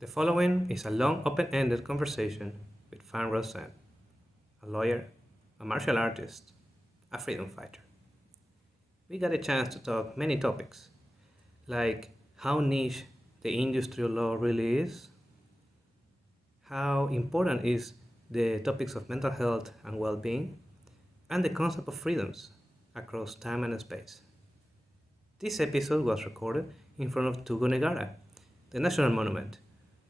The following is a long open-ended conversation with Phang Roze Nn, a lawyer, a martial artist, a freedom fighter. We got a chance to talk many topics, like how niche the industrial law really is, how important is the topics of mental health and well-being, and the concept of freedoms across time and space. This episode was recorded in front of Tugu Negara, the national monument,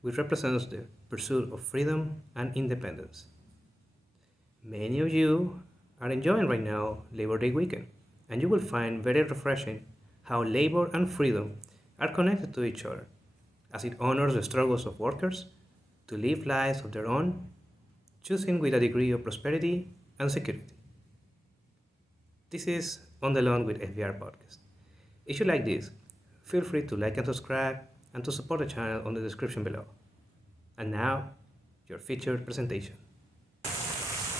which represents the pursuit of freedom and independence. Many of you are enjoying right now Labor Day weekend, and you will find very refreshing how labor and freedom are connected to each other, as it honors the struggles of workers to live lives of their own, choosing with a degree of prosperity and security. This is On the Lawn with FVR podcast. If you like this, feel free to like and subscribe and to support the channel on the description below. And now, your featured presentation.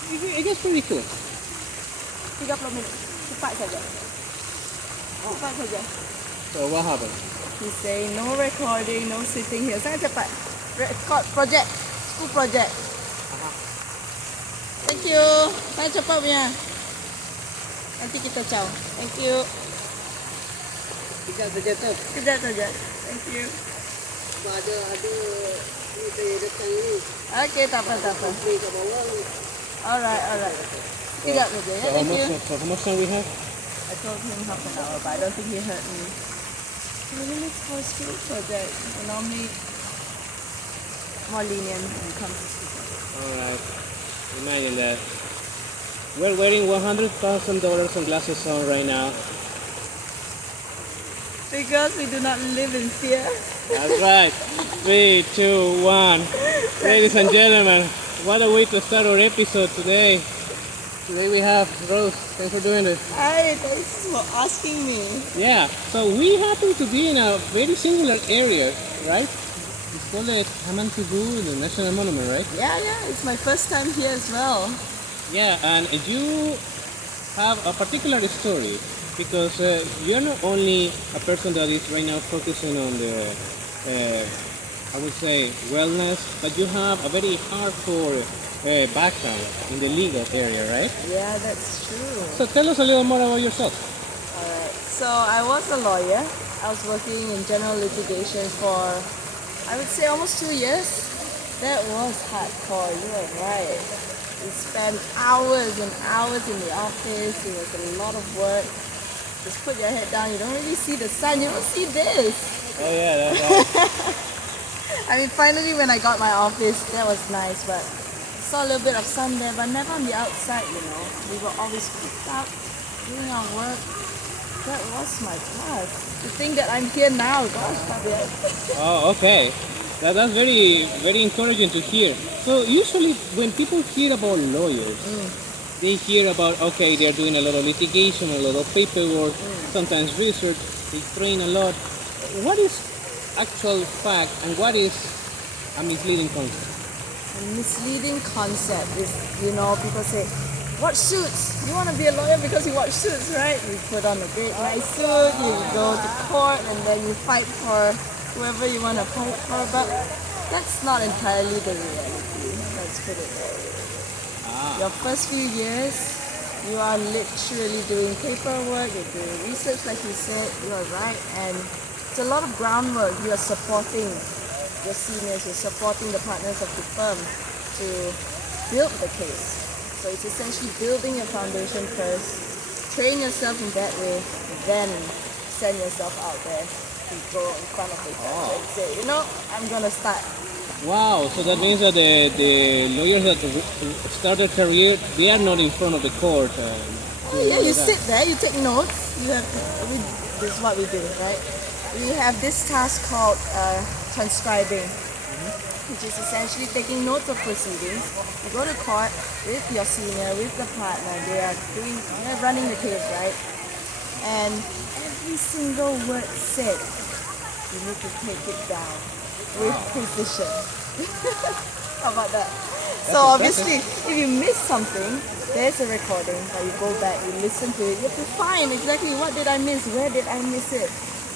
It gets pretty cool. 30 minit. Cepat saja. Cepat saja. So what happened? He say no recording, no sitting here. Sangat cepat. Record project. School project. Thank you. Sangat cepat punya. Nanti kita ciao. Thank you. Kejap saja tu. Kejap saja. Thank you. Ada ni saya datang ni. Okay, tak apa. Play kat bawah ni. Alright. Kejap saja ya. So Thank you. how much time we have? I told him half an hour, but I don't think he heard me. 2 minutes for a school project. I'm normally more lenient when it comes to school. Alright. Imagine that. We're wearing $100,000 sunglasses on right now. Because we do not live in fear. That's right. 3, 2, 1. Ladies and gentlemen, what a way to start our episode today. Today we have Rose. Thanks for doing this. Hi, thanks for asking me. Yeah, so we happen to be in a very similar area, right? It's called the Tugu, the National Monument, right? Yeah, it's my first time here as well. Yeah, and you have a particular story because you're not only a person that is right now focusing on the, I would say, wellness, but you have a very hardcore background in the legal area, right? Yeah, that's true. So tell us a little more about yourself. Alright, so I was a lawyer. I was working in general litigation for, I would say, almost 2 years. That was hardcore, you are right. We spent hours and hours in the office. It was a lot of work. Just put your head down. You don't really see the sun. You don't see this. Oh yeah, that's right. I mean, finally when I got my office, that was nice. But I saw a little bit of sun there, but never on the outside, you know. We were always cooped up, doing our work. That was my past. To think that I'm here now, gosh, Fabian. Oh, okay. That's very, very encouraging to hear. So usually when people hear about lawyers, they hear about, okay, they're doing a lot of litigation, a lot of paperwork, sometimes research, they train a lot. What is actual fact and what is a misleading concept? A misleading concept is, you know, people say, watch Suits. You want to be a lawyer because you watch Suits, right? You put on a great nice suit, you go to court, and then you fight for whoever you want to fight for. But that's not entirely the reality. Let's put it that way. Your first few years, you are literally doing paperwork, you're doing research like you said, you are right, and it's a lot of groundwork. You are supporting your seniors, you're supporting the partners of the firm to build the case. So it's essentially building your foundation first, train yourself in that way, then send yourself out there to go in front of the judge and say, you know, I'm gonna start. Wow, so that means that the lawyers that start their career, they are not in front of the court. Oh yeah, you sit there, you take notes. You have this is what we do, right? We have this task called transcribing, which is essentially taking notes of proceedings. You go to court with your senior, with the partner. They're running the case, right? And every single word said, you need to take it down with precision. How about that? So obviously, if you miss something, there's a recording, but you go back, you listen to it, you have to find exactly what did I miss, where did I miss it.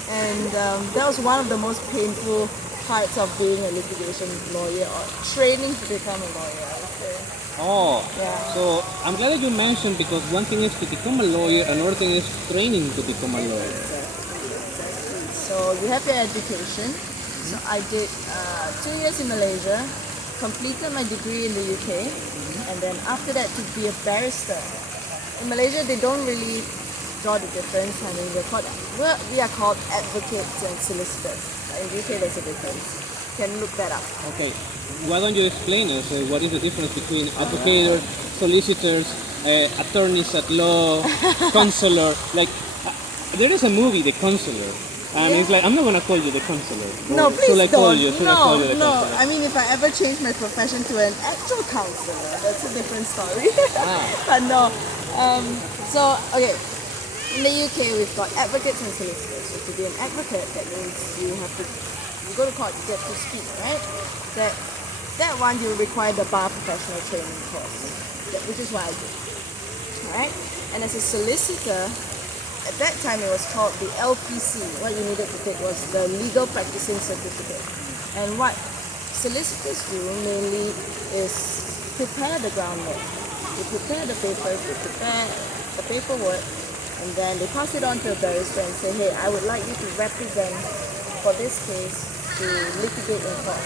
And that was one of the most painful parts of being a litigation lawyer or training to become a lawyer, I would say. Oh, Yeah. so I'm glad that you mentioned, because one thing is to become a lawyer, another thing is training to become a lawyer. Exactly. So you have your education. So I did 2 years in Malaysia, completed my degree in the UK, and then after that to be a barrister. In Malaysia, they don't really draw the difference. I mean, we are called advocates and solicitors. In the UK, there's a difference. You can look that up. Okay, why don't you explain us what is the difference between advocates, solicitors, attorneys at law, counselor? Like, there is a movie, The Counselor, and it's like, I'm not gonna call you the counselor. No, please Should I call don't. you? Should I call you the No. counselor? I mean, if I ever change my profession to an actual counselor, that's a different story. Ah. But no. So, okay. In the UK, we've got advocates and solicitors. So to be an advocate, that means you go to court, you get to speak, right? That one you require the bar professional training course, which is what I did, right? And as a solicitor, at that time it was called the LPC. What you needed to take was the legal practicing certificate. And what solicitors do mainly is prepare the groundwork. They prepare the papers, they prepare the paperwork, and then they pass it on to a barrister and say, hey, I would like you to represent for this case to litigate in court.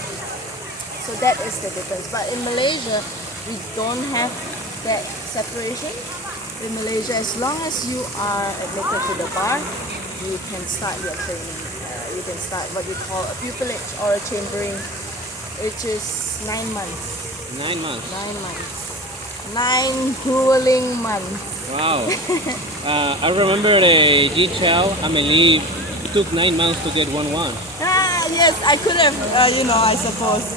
So that is the difference. But in Malaysia, we don't have that separation. In Malaysia, as long as you are admitted to the bar, you can start your training. You can start what you call a pupillage or a chambering, which is 9 months. 9 months. 9 months. 9 grueling months. Wow. I remember Ji Chow, I believe it took 9 months to get 1-1. Yes, I could have, I suppose,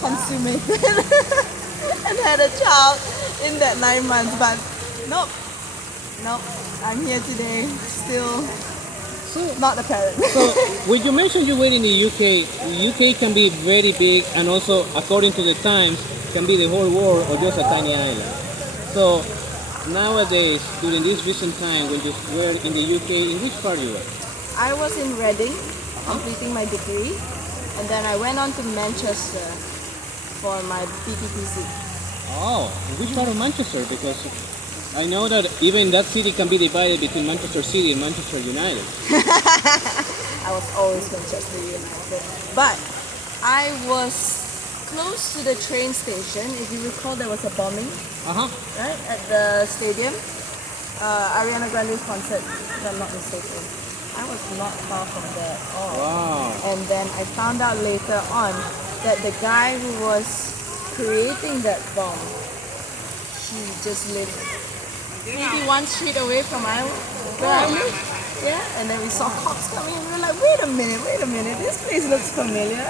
consummated and had a child in that 9 months, but nope, I'm here today, still not a parent. So, when you mentioned you were in the UK can be very big, and also, according to the Times, can be the whole world or just a tiny island. So, nowadays, during this recent time, when you were in the UK, in which part you were? I was in Reading, completing my degree, and then I went on to Manchester for my PTPC. Oh, in which part of Manchester? Because I know that even that city can be divided between Manchester City and Manchester United. I was always Manchester United. But I was close to the train station. If you recall, there was a bombing, right, at the stadium. Ariana Grande's concert, if I'm not mistaken. I was not far from there at all. Wow. And then I found out later on that the guy who was creating that bomb, he just lived maybe 1 street away from where I live. Yeah, and then we saw cops coming and we were like, wait a minute, this place looks familiar.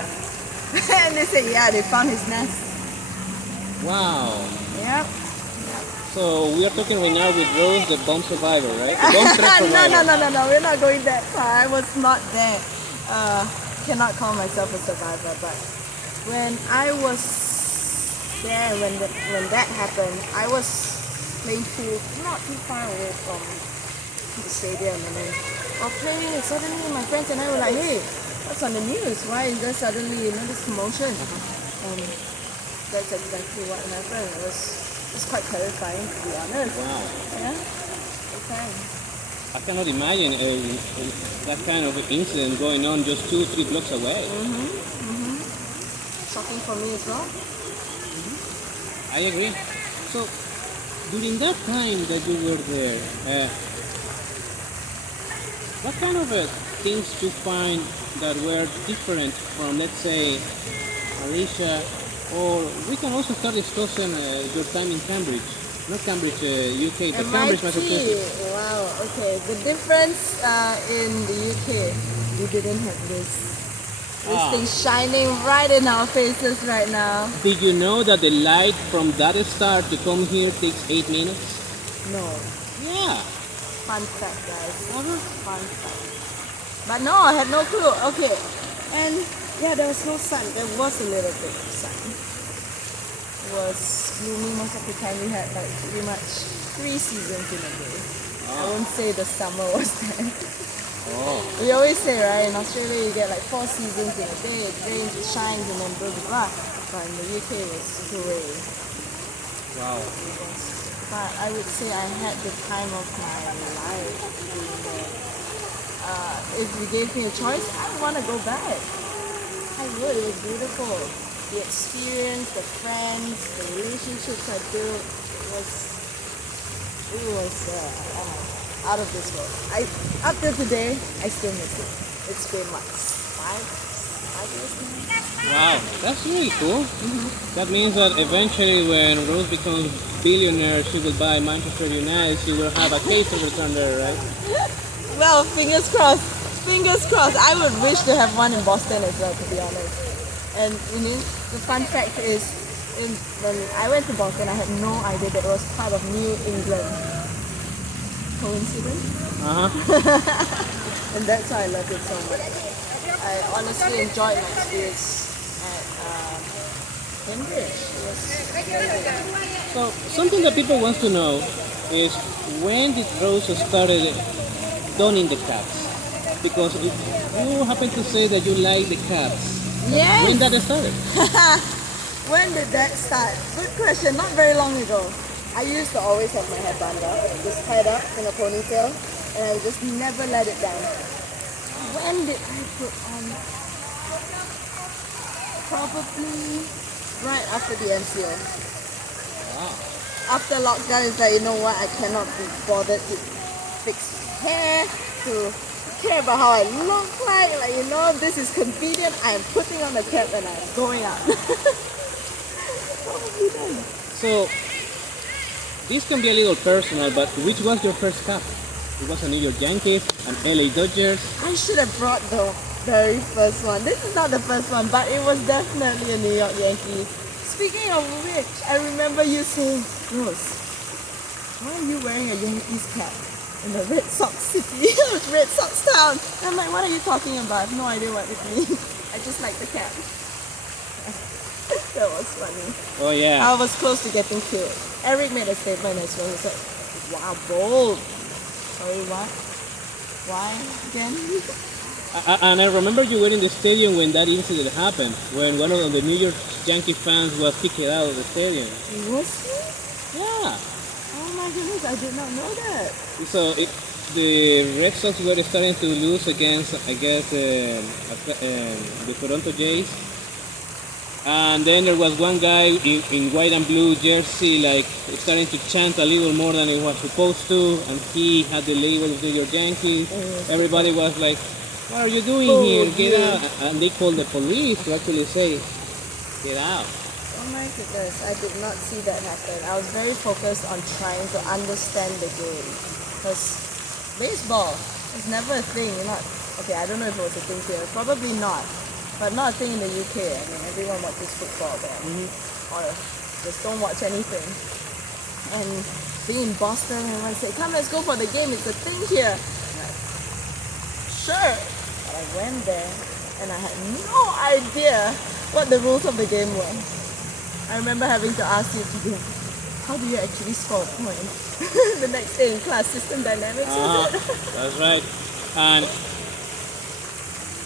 And they said, yeah, they found his nest. Wow. Yep. So we are talking right now with Rose, the bomb survivor, right? The bomb threat survivor. No, we're not going that far. I was not there. Cannot call myself a survivor, but when I was there, when that happened, I was playing pool not too far away from the stadium, and then while playing, and suddenly my friends and I were like, hey, what's on the news? Why is there suddenly this commotion? And that's exactly what happened. It's quite terrifying, to be honest. Wow. Yeah, okay. I cannot imagine that kind of incident going on just 2-3 blocks away. Shocking for me as well. I agree. So, during that time that you were there, what kind of things you find that were different from, let's say, Malaysia, or we can also start discussing your time in Cambridge. Not Cambridge, UK, but Cambridge, MIT. Massachusetts. Wow, okay. The difference in the UK, we didn't have this thing shining right in our faces right now. Did you know that the light from that star to come here takes 8 minutes? No. Yeah. Fun fact, guys. Fun fact. But no, I had no clue. Okay. And yeah, there was no sun. There was a little bit of sun. It was gloomy most of the time. We had like pretty much 3 seasons in a day. I won't say the summer was there. Oh. We always say, right, in Australia you get like 4 seasons in a day. It rains, it shines, and then blah blah blah. But in the UK it was gray. Wow. But I would say I had the time of my life being there. If you gave me a choice, I would want to go back. I would. It was beautiful. The experience, the friends, the relationships I built. It was out of this world. Up till today, I still miss it. It's been what, 5 years now? Wow, that's really cool. That means that eventually when Rose becomes billionaire, she will buy Manchester United, she will have a case of return there, right? Well, fingers crossed. Fingers crossed. I would wish to have one in Boston as well, to be honest. And the fun fact is, when I went to Boston, I had no idea that it was part of New England. Coincidence? And that's why I loved it so much. I honestly enjoyed my experience at Cambridge. It was very good. So something that people want to know is when did Rose started donning the cats? Because if you happen to say that you like the cats, Yes! when did it started? When did that start? Good question. Not very long ago. I used to always have my hair bundled up, just tied up in a ponytail, and I would just never let it down. When did I put on? Probably right after the MCO. Wow. After lockdown, it's like, you know what? I cannot be bothered to fix my hair, to care about how I look like, you know, this is convenient. I am putting on the cap and I'm going out. Probably then. So this can be a little personal, but which was your first cap? It was a New York Yankees, an LA Dodgers. I should have brought the very first one. This is not the first one, but it was definitely a New York Yankees. Speaking of which, I remember you saying, Rose, why are you wearing a Yankees cap in the Red Sox city, Red Sox town? And I'm like, what are you talking about? I have no idea what it means. I just like the cap. That was funny. Oh yeah. I was close to getting killed. Eric made a statement as well. He said, wow, bold. Sorry, what? Why again? And I remember you were in the stadium when that incident happened, when one of the New York Yankee fans was kicked out of the stadium. Was he? Yeah. Oh my goodness, I did not know that. So the Red Sox were starting to lose against, I guess, the Toronto Jays. And then there was one guy in white and blue jersey, like starting to chant a little more than he was supposed to, and he had the label of New York Yankees. Everybody was like, "What are you doing here? Get out!" And they called the police to actually say, "Get out." Oh my goodness, I did not see that happen. I was very focused on trying to understand the game. Because baseball is never a thing. You're not, okay, I don't know if it was a thing here. Probably not. But not a thing in the UK. I mean, everyone watches football there. Or just don't watch anything. And being in Boston, everyone say, come, let's go for the game. It's a thing here. I'm like, sure. But I went there and I had no idea what the rules of the game were. I remember having to ask you, how do you actually score a point? The next day in class, system dynamics, was it? That's right. And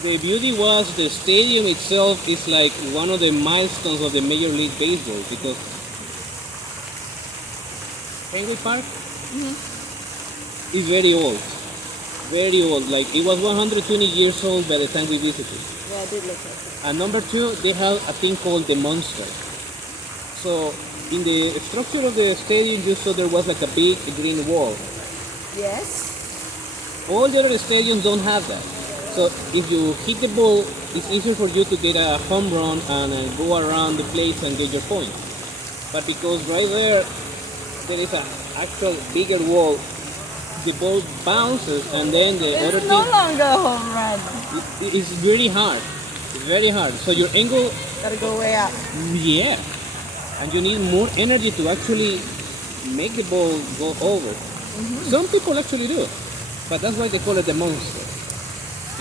the beauty was the stadium itself is like one of the milestones of the Major League Baseball, because Fenway Park is very old. Very old. Like it was 120 years old by the time we visited. Yeah, I did look at it. And number two, they have a thing called the Monster. So in the structure of the stadium, you saw there was like a big green wall. Yes. All the other stadiums don't have that. So if you hit the ball, it's easier for you to get a home run and go around the place and get your point. But because right there is an actual bigger wall, the ball bounces and then the other It's team... no longer a home run. It's very hard. It's very hard. So your angle... Gotta go way up. Yeah. And you need more energy to actually make the ball go over. Some people actually do. But that's why they call it the Monster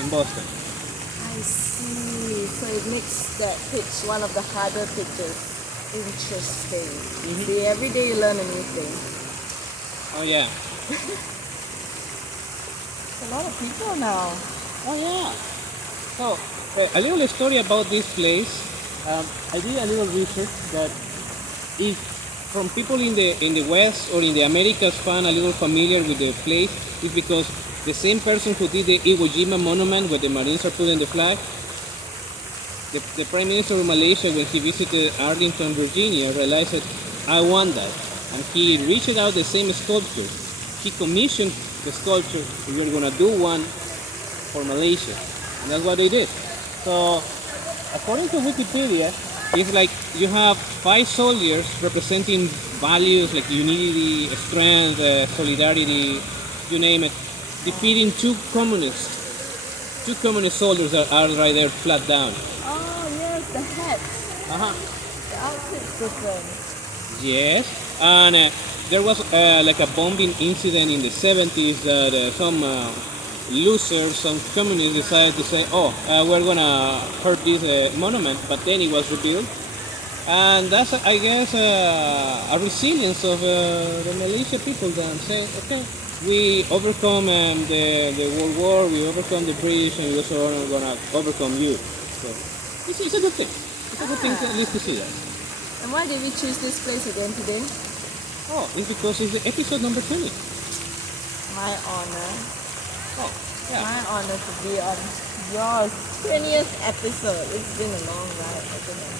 in Boston. I see. So it makes that pitch one of the harder pitches. Interesting. See, every day you learn a new thing. Oh yeah. a lot of people now. Oh yeah. So a little story about this place. I did a little research that if from people in the West or in the Americas find a little familiar with the place, it's because the same person who did the Iwo Jima monument where the Marines are putting the flag, the Prime Minister of Malaysia, when he visited Arlington, Virginia, realized that I want that. And he reached out the same sculpture. He commissioned the sculpture, we're going to do one for Malaysia. And that's what they did. So, according to Wikipedia, it's like you have 5 soldiers representing values like unity, strength, solidarity, you name it, defeating two communist soldiers that are right there flat down. Oh yes, the hats. Uh-huh. The outfit's different. Yes, and there was like a bombing incident in the 70s that some losers, some communists decided to say, oh, we're gonna hurt this monument, but then it was rebuilt. And that's, I guess, a resilience of the Malaysian people that say, okay, we overcome the World War, we overcome the British, and we're also gonna overcome you. So it's a good thing. It's a good thing to, at least to see that. And why did we choose this place again today? Oh, it's because it's the episode number 20. My honor. Oh, yeah. My honor to be on your 20th episode. It's been a long ride, hasn't it?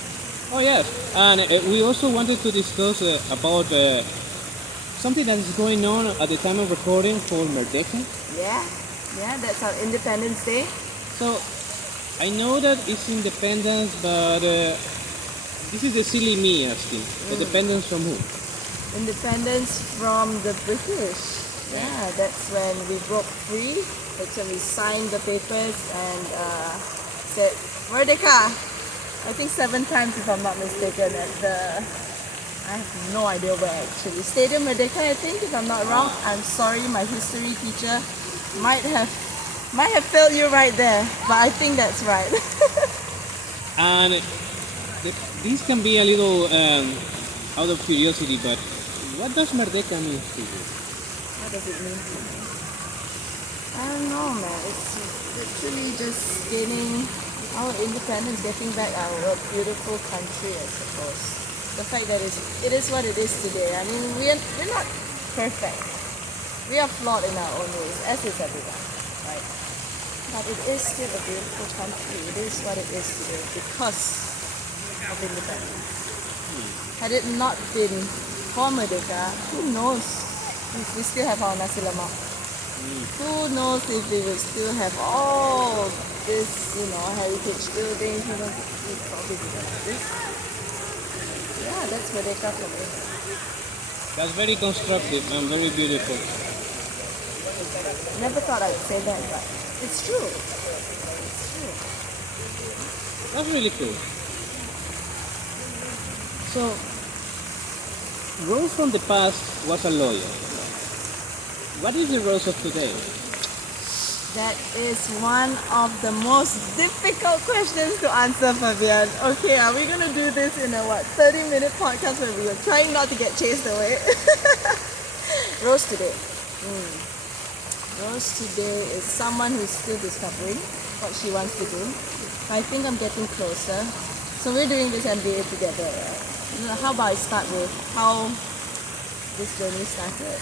Oh yes, and we also wanted to discuss about something that is going on at the time of recording called Merdeka. Yeah, that's our Independence Day. So I know that it's independence, but this is the silly me asking. Independence from who? Independence from the British. Yeah, that's when we broke free. That's when we signed the papers and said Merdeka. I think 7 times if I'm not mistaken at the, I have no idea where actually. Stadium Merdeka, I think, if I'm not wrong. I'm sorry, my history teacher might have failed you right there, but I think that's right. And this can be a little out of curiosity, but what does Merdeka mean to you? What does it mean to me? I don't know, man. It's literally just gaining our independence, getting back our beautiful country, I suppose. The fact that it is what it is today. I mean, we're not perfect. We are flawed in our own ways, as is everyone, right? But it is still a beautiful country. It is what it is today because of independence. Had it not been for Merdeka, who knows if we still have our nasi lemak? Who knows if we will still have all this, heritage buildings, we probably didn't have this. Yeah, that's Merdeka for me. That's very constructive and very beautiful. Never thought I'd say that, but it's true. It's true. That's really cool. So, Rose from the past was a lawyer. What is the Rose of today? That is one of the most difficult questions to answer, Fabian. Okay, are we going to do this in a 30-minute podcast where we are trying not to get chased away? Rose today. Rose today is someone who's still discovering what she wants to do. I think I'm getting closer. So we're doing this MBA together, right? How about I start with how this journey started?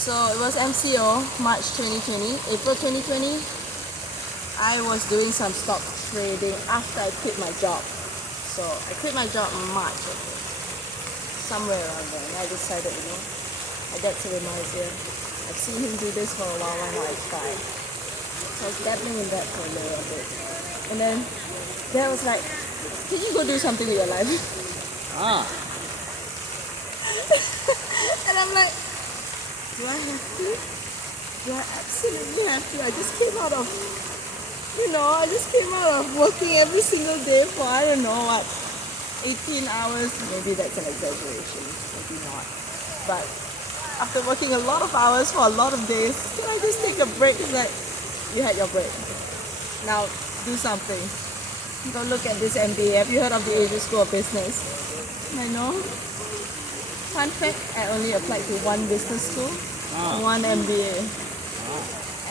So it was MCO, March 2020. April 2020, I was doing some stock trading after I quit my job. So I quit my job in March, I think. Somewhere around there. And I decided, my dad's a Malaysia. I've seen him do this for a while, why not I try? So I was dabbling in that for a little bit. And then Dad was like, can you go do something with your life? And I'm like, do I have to? Do I absolutely have to? I just came out of working every single day for, I don't know what, 18 hours. Maybe that's an exaggeration, maybe not. But after working a lot of hours for a lot of days, can I just take a break? It's like, you had your break. Now, do something. Go look at this MBA. Have you heard of the Asia School of Business? I know. Fun fact, I only applied to one business school, one MBA.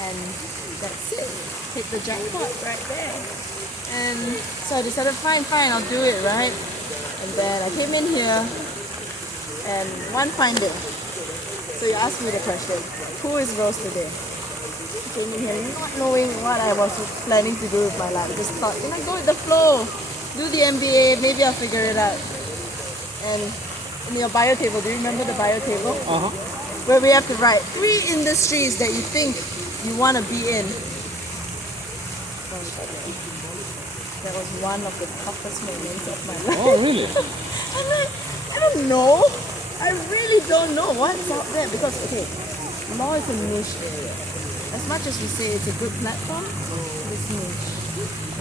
and that's it. Hit the jackpot right there. And so I decided, fine, I'll do it, right? And then I came in here, and one fine day. So you asked me the question, who is Rose today? I came in here not knowing what I was planning to do with my life. I just thought, go with the flow, do the MBA, maybe I'll figure it out. And in your bio table, do you remember the bio table? Uh-huh. Where we have to write 3 industries that you think you want to be in. That was one of the toughest moments of my life. Oh, really? I'm like, I don't know. I really don't know what's out there because, okay, law is a niche area. As much as we say it's a good platform, it's niche.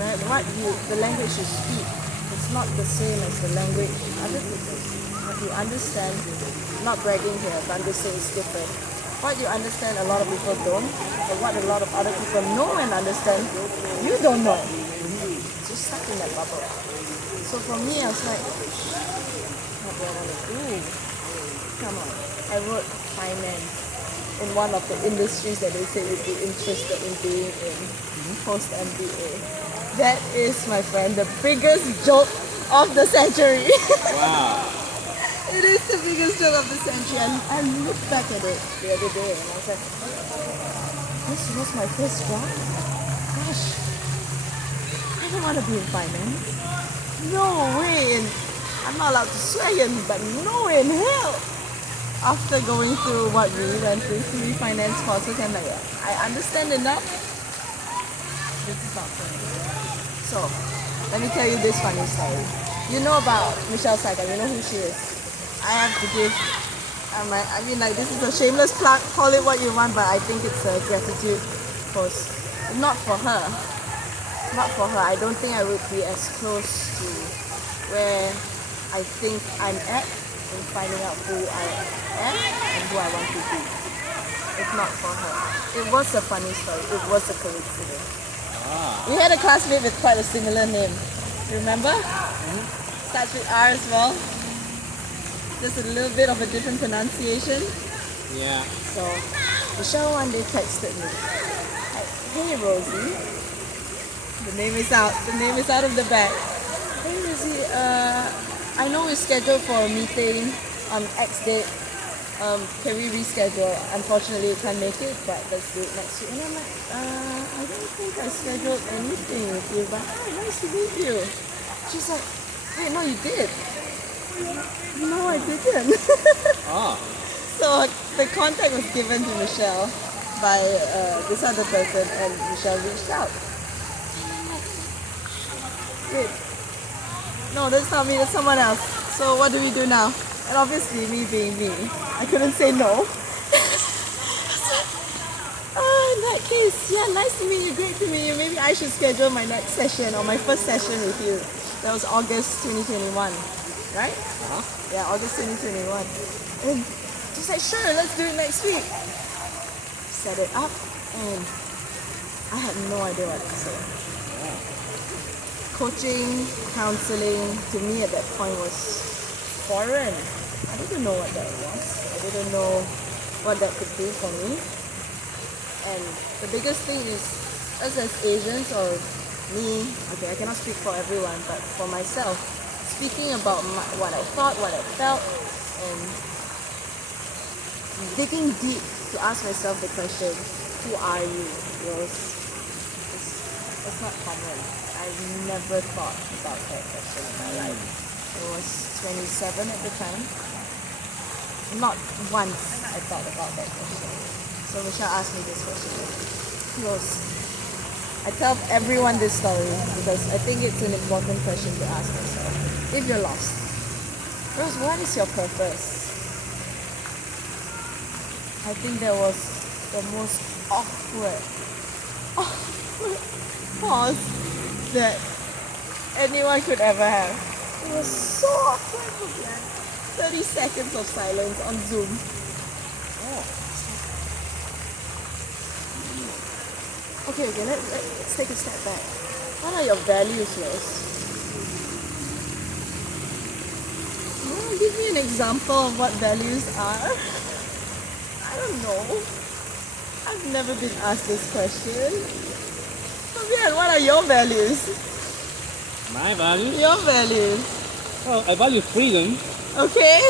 Right? The language you speak, it's not the same as the language other people. What you understand, not bragging here, but I'm just saying it's different. What you understand, a lot of people don't, but what a lot of other people know and understand, you don't know. Just stuck in that bubble. So for me, I was like, what do I want to do? Come on. I wrote finance in one of the industries that they say you'd be interested in being in post-MBA. That is, my friend, the biggest joke of the century. Wow. It is the biggest joke of the century. And I looked back at it the other day and I was like, this was my first job? Gosh, I don't want to be in finance. No way. And I'm not allowed to swear here, but no way in hell. After going through what we went through, 3 finance courses, and I understand enough. This is not for me. So, let me tell you this funny story. You know about Michelle Saga, you know who she is. I have to give, this is a shameless plug, call it what you want, but I think it's a gratitude post. Not for her. Not for her. I don't think I would be as close to where I think I'm at in finding out who I am and who I want to be. If not for her. It was a funny story. It was a coincidence. We had a classmate with quite a similar name. Remember? Starts with R as well. Just a little bit of a different pronunciation. Yeah. So Michelle one day texted me, like, hey Rosie. The name is out. The name is out of the bag. Hey Rosie, I know we're scheduled for a meeting on X date. Can we reschedule? Unfortunately, you can't make it, but let's do it next week. And I'm like, I don't think I scheduled anything with you, but hi, nice to meet you. She's like, wait, no, you did. No, I didn't. So the contact was given to Michelle by this other person, and Michelle reached out. Wait, no, that's not me, that's someone else. So what do we do now? And obviously, me being me, I couldn't say no. In that case, yeah, nice to meet you, great to meet you. Maybe I should schedule my next session or my first session with you. That was August 2021, right? Yeah, August 2021. And she's like, sure, let's do it next week. Set it up, and I had no idea what to say. Coaching, counselling, to me at that point was foreign. I didn't know what that was. I didn't know what that could do for me. And the biggest thing is, us as Asians, or me, okay, I cannot speak for everyone, but for myself, speaking about what I thought, what I felt, and digging deep to ask myself the question, who are you, Rose? It's not common. I've never thought about that question in my life. I was 27 at the time. Not once I thought about that question. So Michelle asked me this question. Rose, I tell everyone this story because I think it's an important question to ask myself. If you're lost, Rose, what is your purpose? I think that was the most awkward pause that anyone could ever have. It was so awkward for me. 30 seconds of silence on Zoom. Okay, let's take a step back. What are your values, Rose? Give me an example of what values are. I don't know. I've never been asked this question. Fabian, what are your values? My values? Your values. Well, I value freedom. Okay.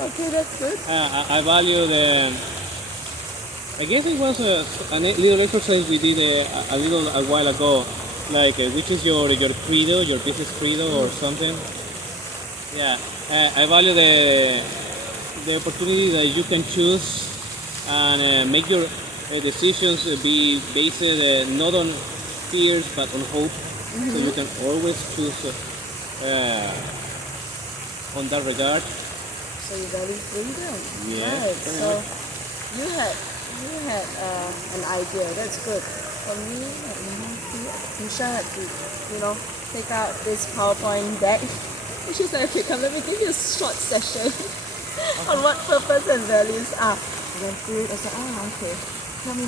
Okay, that's good. I value the. I guess it was a little exercise we did a while ago, like which is your credo, your business credo or something. Yeah, I value the opportunity that you can choose and make your decisions be based not on fears but on hope. So you can always choose on that regard. So you value freedom. Yeah. Right. So you had an idea. That's good. For me, Misha had to, take out this PowerPoint deck. And she's like, okay, come, let me give you a short session on what purpose and values are. I went through it. I said, okay. Tell me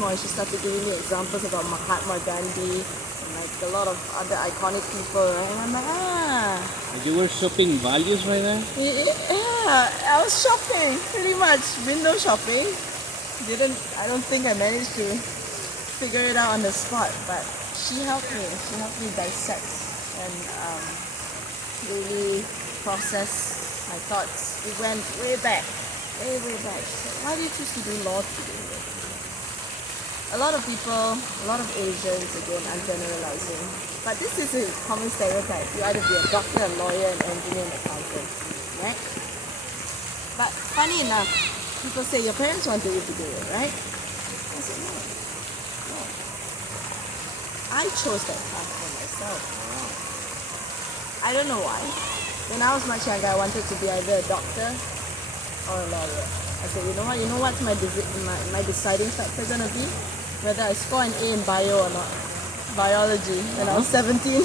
more. She started giving me examples about Mahatma Gandhi and like a lot of other iconic people, right? And I'm like, And you were shopping values right there? Yeah, I was shopping, pretty much. Window shopping. I don't think I managed to figure it out on the spot, but she helped me. She helped me dissect and really process my thoughts. We went way back. Way back. So why do you choose to do law today? A lot of people, a lot of Asians, again, I'm generalizing, but this is a common stereotype. You either be a doctor, a lawyer, an engineer, an accountant, right? But funny enough, people say your parents wanted you to do it, right? I said, no. I chose that path for myself. I don't know why. When I was much younger, I wanted to be either a doctor or a lawyer. I said, you know what's my deciding factor gonna be? Whether I score an A in bio or not. Biology. When I was 17, we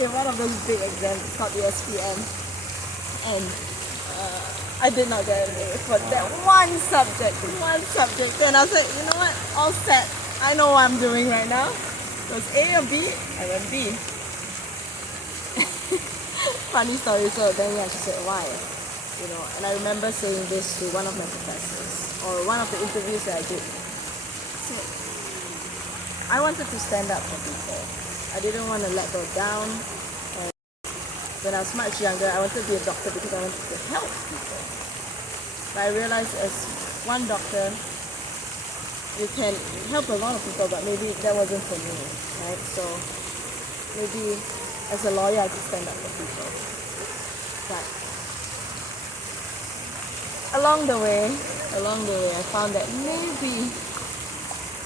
had one of those big exams. It's called the SPM. And I did not get an A for that one subject. And I was like, you know what? All set. I know what I'm doing right now. It was A or B. I went B. Funny story. So then she said, why? And I remember saying this to one of my professors, or one of the interviews that I did. So, I wanted to stand up for people. I didn't want to let go down. And when I was much younger, I wanted to be a doctor because I wanted to help people. But I realized as one doctor, you can help a lot of people, but maybe that wasn't for me, right? So maybe as a lawyer, I could stand up for people. But along the way, I found that maybe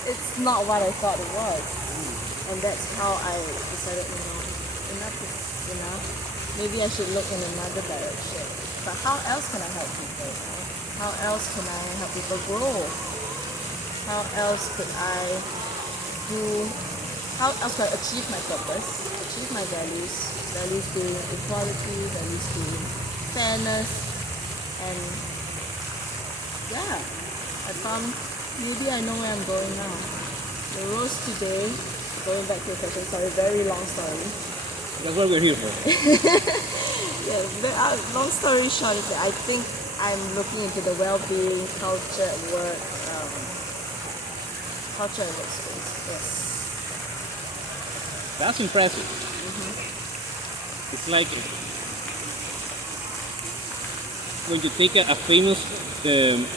it's not what I thought it was. And that's how I decided, enough is enough. Maybe I should look in another direction. But how else can I help people? Right? How else can I help people grow? How else could I achieve my purpose, achieve my values being equality, values being fairness, and I found maybe I know where I'm going now. The roast today, going back to your question, sorry, very long story. That's what we're here for. Long story short is that I think I'm looking into the well-being, culture at work, culture and workspace. Yes. That's impressive. It's like when you take a famous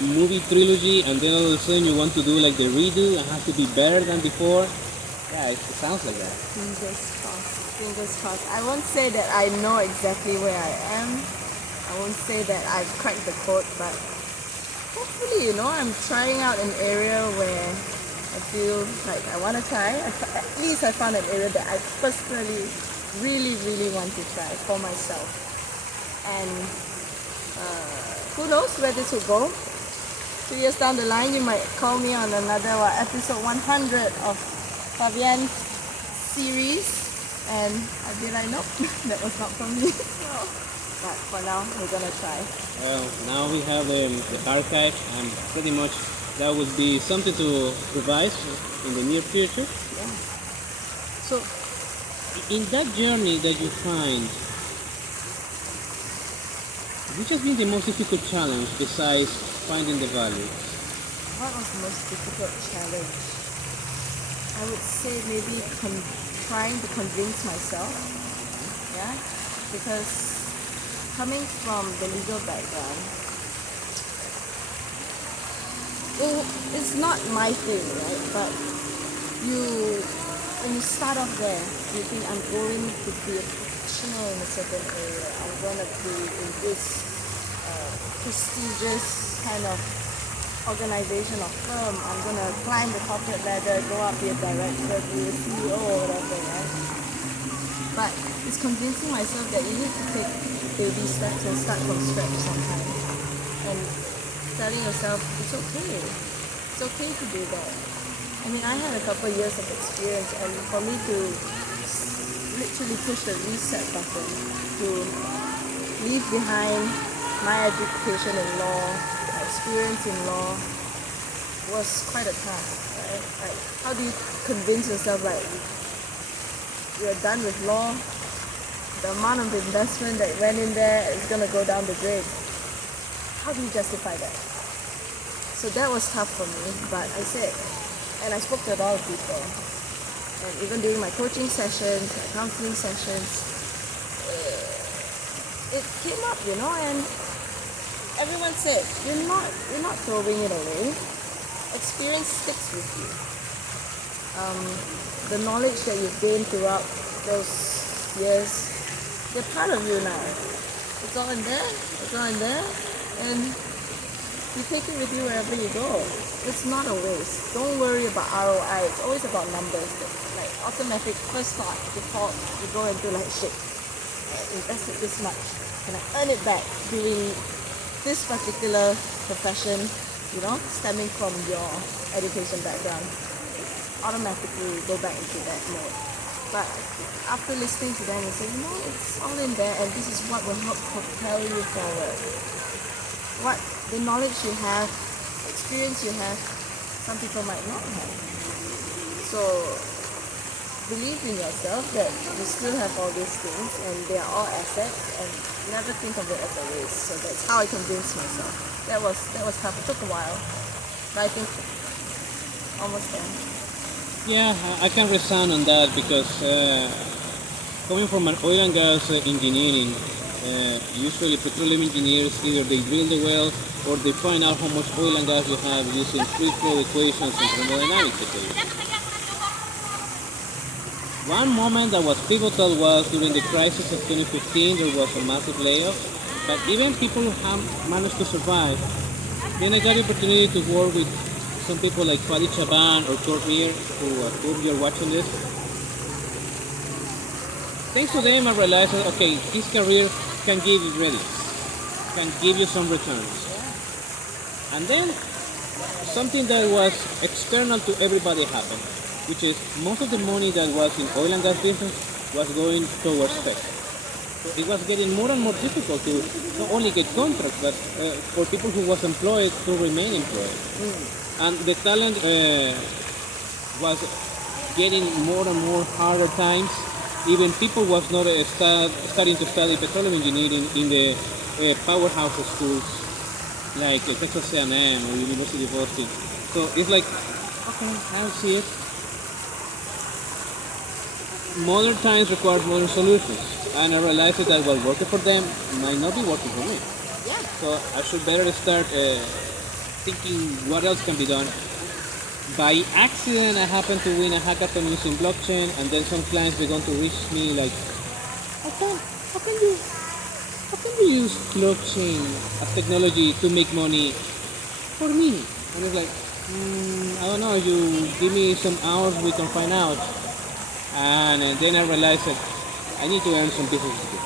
movie trilogy and then all of a sudden you want to do like the redo and have to be better than before. Yeah, it sounds like that. Fingers crossed. I won't say that I know exactly where I am. I won't say that I've cracked the code, but hopefully, I'm trying out an area where I feel like I want to try. At least I found an area that I personally really, really want to try for myself. And who knows where this will go. 2 years down the line, you might call me on another episode 100 of Fabian's series, and I'll be like, nope, that was not for me. But for now, we're gonna try. Well, now we have the archive, and pretty much that would be something to revise in the near future. Yeah. So, in that journey that you find, which has been the most difficult challenge besides finding the value? What was the most difficult challenge? I would say maybe trying to convince myself. Yeah, because coming from the legal background, it's not my thing, right? But when you start off there, you think I'm going to be a professional in a certain area. I'm going to be in this prestigious kind of organization or firm. I'm going to climb the corporate ladder, go up, be a director, be a CEO or whatever, right? But it's convincing myself that you need to take baby steps and start from scratch sometimes. And telling yourself, it's okay. It's okay to do that. I mean, I had a couple of years of experience, and for me to literally push the reset button, to leave behind my education in law, my experience in law, was quite a task, right? Like, how do you convince yourself, like, you're done with law, the amount of investment that went in there is going to go down the drain? How do you justify that? So that was tough for me, but I said, and I spoke to a lot of people, and even during my coaching sessions, my counseling sessions, it came up, and everyone said, you're not throwing it away. Experience sticks with you. The knowledge that you've gained throughout those years, they're part of you now. It's all in there, and you take it with you wherever you go. It's not a waste. Don't worry about ROI. It's always about numbers. Like automatic first thought, default, you go into like, shit, I invested this much. Can I earn it back doing this particular profession, stemming from your education background? Automatically go back into that mode. But after listening to them, you say, it's all in there, and this is what will help propel you forward. What the knowledge you have, experience you have, some people might not have. So believe in yourself that you still have all these things, and they are all assets, and never think of it as a waste. So that's how I convinced myself. That was tough. It took a while, but I think almost there. Yeah, I can resound on that because coming from an oil and gas engineering, usually petroleum engineers either they drill the well or they find out how much oil and gas you have using free flow equations and thermodynamics equations. One moment that was pivotal was during the crisis of 2015. There was a massive layoff, but even people who have managed to survive, then I got the opportunity to work with some people like Fadi Chaban or Courtney, who I hope you're watching this. Thanks to them, I realized that, okay, this career can give you credits, can give you some returns. And then something that was external to everybody happened, which is most of the money that was in oil and gas business was going towards tech. So it was getting more and more difficult to not only get contracts, but for people who was employed to remain employed. And the talent was getting more and more harder times. Even people was not starting to study petroleum engineering in the powerhouse schools like Texas A&M or University of Austin. So it's like, okay, I see it. Modern times require modern solutions, and I realized that what worked for them might not be working for me. Yeah. So I should better start thinking what else can be done. By accident, I happened to win a hackathon using blockchain, and then some clients began to reach me like, how can you use blockchain as technology to make money for me? And it's like, I don't know, you give me some hours, we can find out. And then I realized that I need to earn some business skills,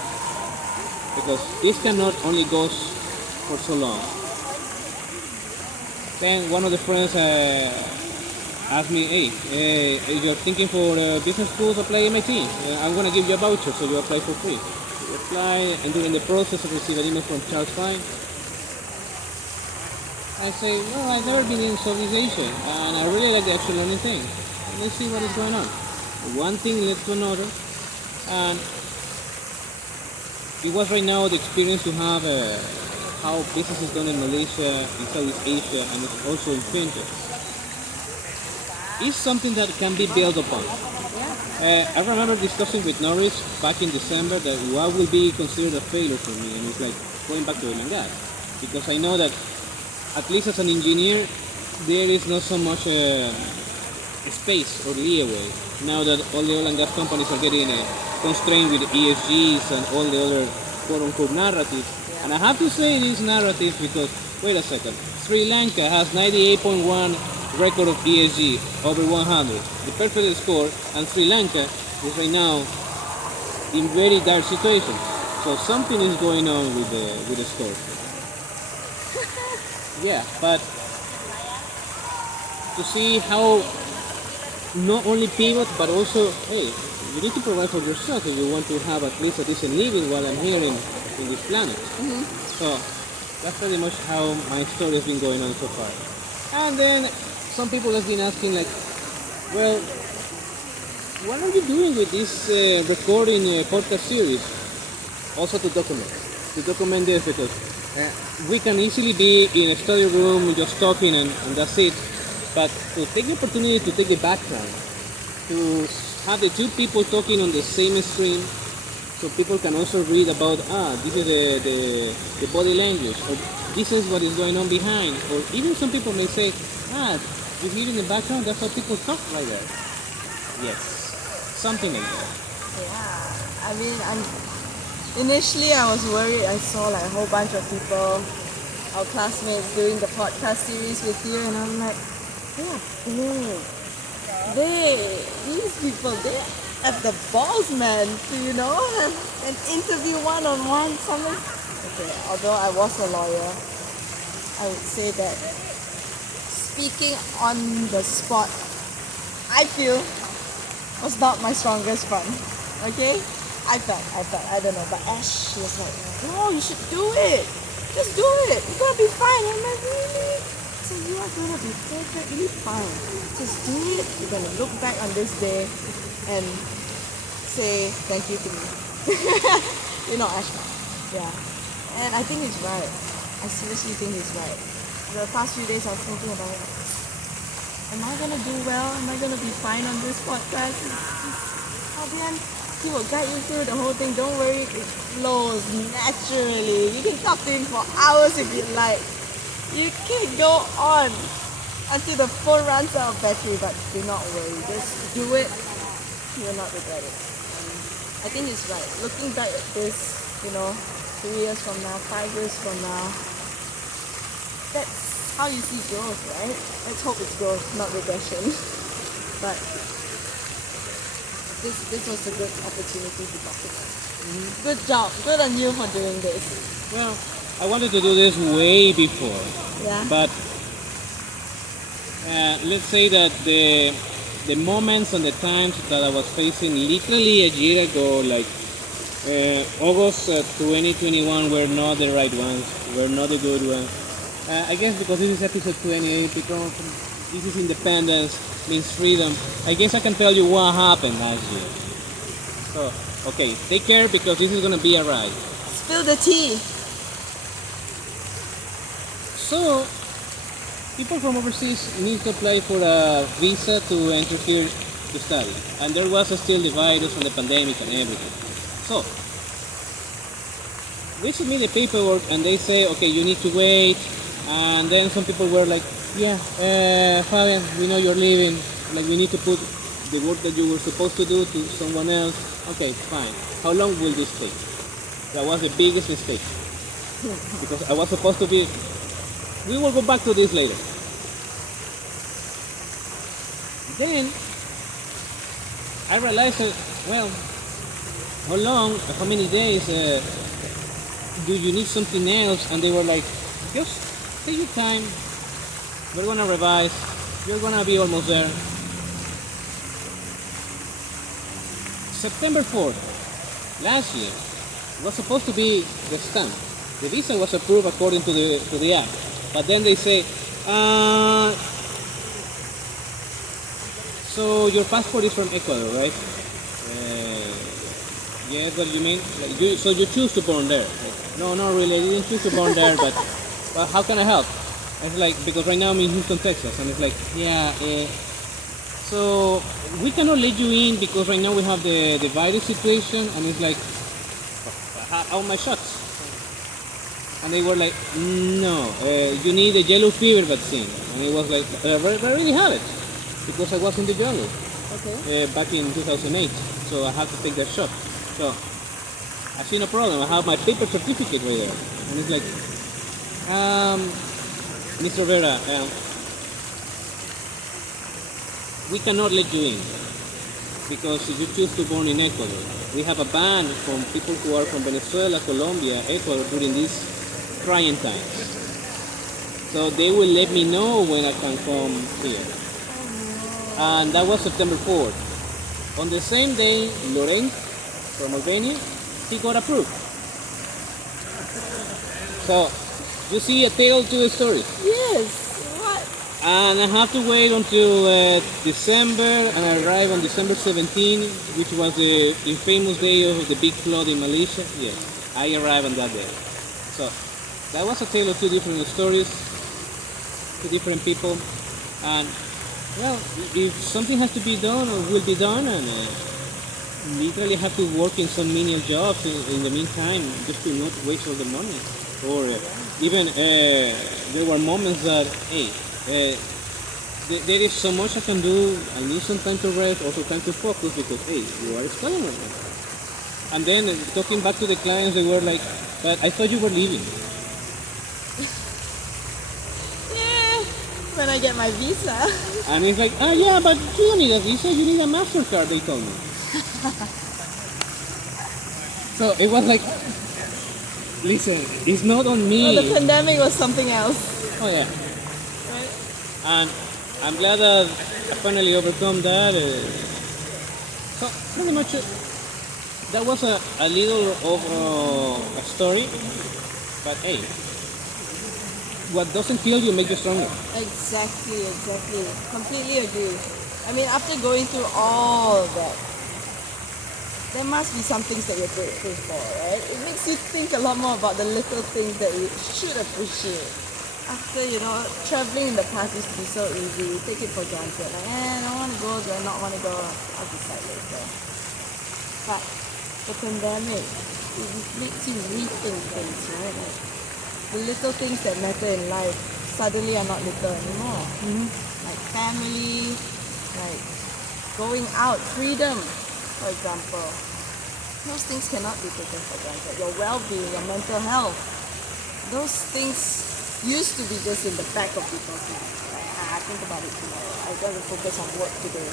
because this cannot only goes for so long. Then one of the friends asked me, hey, if you're thinking for business schools, apply MIT. I'm going to give you a voucher so you apply for free. You apply, and during the process I received an email from Charles Fine. I say, well, I've never been in socialization, and I really like the actual learning thing. Let's see what is going on. One thing led to another, and it was right now the experience to have how business is done in Malaysia, in Southeast Asia, and also in fintech, is something that can be built upon. I remember discussing with Norris back in December that what will be considered a failure for me, and it's like going back to oil and gas, because I know that at least as an engineer, there is not so much space or leeway now that all the oil and gas companies are getting constrained with ESGs and all the other quote-unquote narratives. And I have to say these narratives because, wait a second, Sri Lanka has 98.1 record of ESG over 100, the perfect score, and Sri Lanka is right now in very dire situations. So something is going on with the score. Yeah, but to see how not only pivot but also, hey, you need to provide for yourself if you want to have at least a decent living while I'm here in this planet. So that's pretty much how my story has been going on so far. And then some people have been asking like, well, what are you doing with this recording podcast series? Also to document this, because we can easily be in a study room just talking and that's it. But to take the opportunity to take the background, to have the two people talking on the same screen, so people can also read about, this is the body language, or this is what is going on behind, or even some people may say, you hear in the background, that's how people talk right there. Yes, something like that. Yeah, I mean, initially I was worried. I saw like a whole bunch of people, our classmates, doing the podcast series with you, and I'm like, these people, they have the balls, man, to, have an interview one-on-one, something. Okay, although I was a lawyer, I would say that speaking on the spot, I feel, was not my strongest front. Okay? I felt, I don't know, but Ash, she was like, no, you should do it. Just do it. You're gonna be fine. I'm like, really? So you are gonna be perfectly fine. Just do it. You're gonna look back on this day and say thank you to me. Ash. Yeah. And I think he's right. I seriously think he's right. The past few days I was thinking about it. Am I gonna do well? Am I gonna be fine on this podcast? Fabian, he will guide you through the whole thing. Don't worry, it flows naturally. You can talk to him for hours if you like. You can go on until the phone runs out of battery, but do not worry. Just do it. You will not regret it. I think he's right. Looking back at this, 3 years from now, 5 years from now, that's how you see growth, right? Let's hope it's growth, not regression. But this was a good opportunity to talk about. Good job. Good on you for doing this. Well, I wanted to do this way before. Yeah. But let's say that the moments and the times that I was facing literally a year ago, like August 2021, were not the right ones, were not the good ones. I guess because this is episode 28, because this is independence, means freedom. I guess I can tell you what happened last year. So, okay, take care because this is going to be a ride. Spill the tea. So, people from overseas need to apply for a visa to enter here to study. And there was still the virus and the pandemic and everything. So, we submit the paperwork and they say, okay, you need to wait. And then some people were like, Fabian, we know you're leaving. Like, we need to put the work that you were supposed to do to someone else. Okay, fine. How long will this take? That was the biggest mistake. Because I was supposed to be... We will go back to this later. Then, I realized that, well, how long, how many days do you need something else? And they were like, just take your time. We're gonna revise. You're gonna be almost there. September 4th, last year, was supposed to be the stamp. The visa was approved according to the act. But then they say, so your passport is from Ecuador, right? Yes, what do you mean? So you choose to born there. No, not really. I didn't choose to born there, but well, how can I help? It's like, because right now I'm in Houston, Texas, and it's like, yeah, so we cannot let you in because right now we have the virus situation, and it's like, how are my shots? And they were like, no, you need a yellow fever vaccine. And it was like, I already have it because I was in the jungle back in 2008, so I had to take that shot. So I see no problem. I have my paper certificate right there, and it's like, Mr. Vera, we cannot let you in because you choose to born in Ecuador. We have a ban from people who are from Venezuela, Colombia, Ecuador during these trying times. So they will let me know when I can come here. And that was September 4th. On the same day, Laurent from Albania, he got approved. So you see a tale to the story. Yes. What? And I have to wait until December, and I arrived on December 17, which was the infamous day of the big flood in Malaysia. Yes, I arrived on that day. So that was a tale of two different stories, two different people. And well, if something has to be done, it will be done, and literally have to work in some menial jobs in the meantime, just to not waste all the money. Or even there were moments that, hey, there is so much I can do. I need some time to rest, also time to focus because, hey, you are studying right now. And then talking back to the clients, they were like, but I thought you were leaving. Yeah. When I get my visa. And it's like, oh yeah, but you don't need a visa, you need a MasterCard, they told me. So it was like, listen, it's not on me. Well, the pandemic was something else. Oh yeah. Right? And I'm glad that I finally overcome that. So pretty much that was a little of a story. But hey, what doesn't kill you makes you stronger. Exactly. Completely agree. I mean, after going through all of that, there must be some things that you're grateful for, right? It makes you think a lot more about the little things that you should appreciate. After, traveling in the past used to be so easy. You take it for granted. Like, I don't want to go, do I not want to go? I'll decide later. But the pandemic, it makes you rethink things, right? Like, the little things that matter in life suddenly are not little anymore. Like family, like going out, freedom, for example. Those things cannot be taken for granted. Your well-being, your mental health, those things used to be just in the back of people's minds. Like, I think about it tomorrow. I got to focus on work today.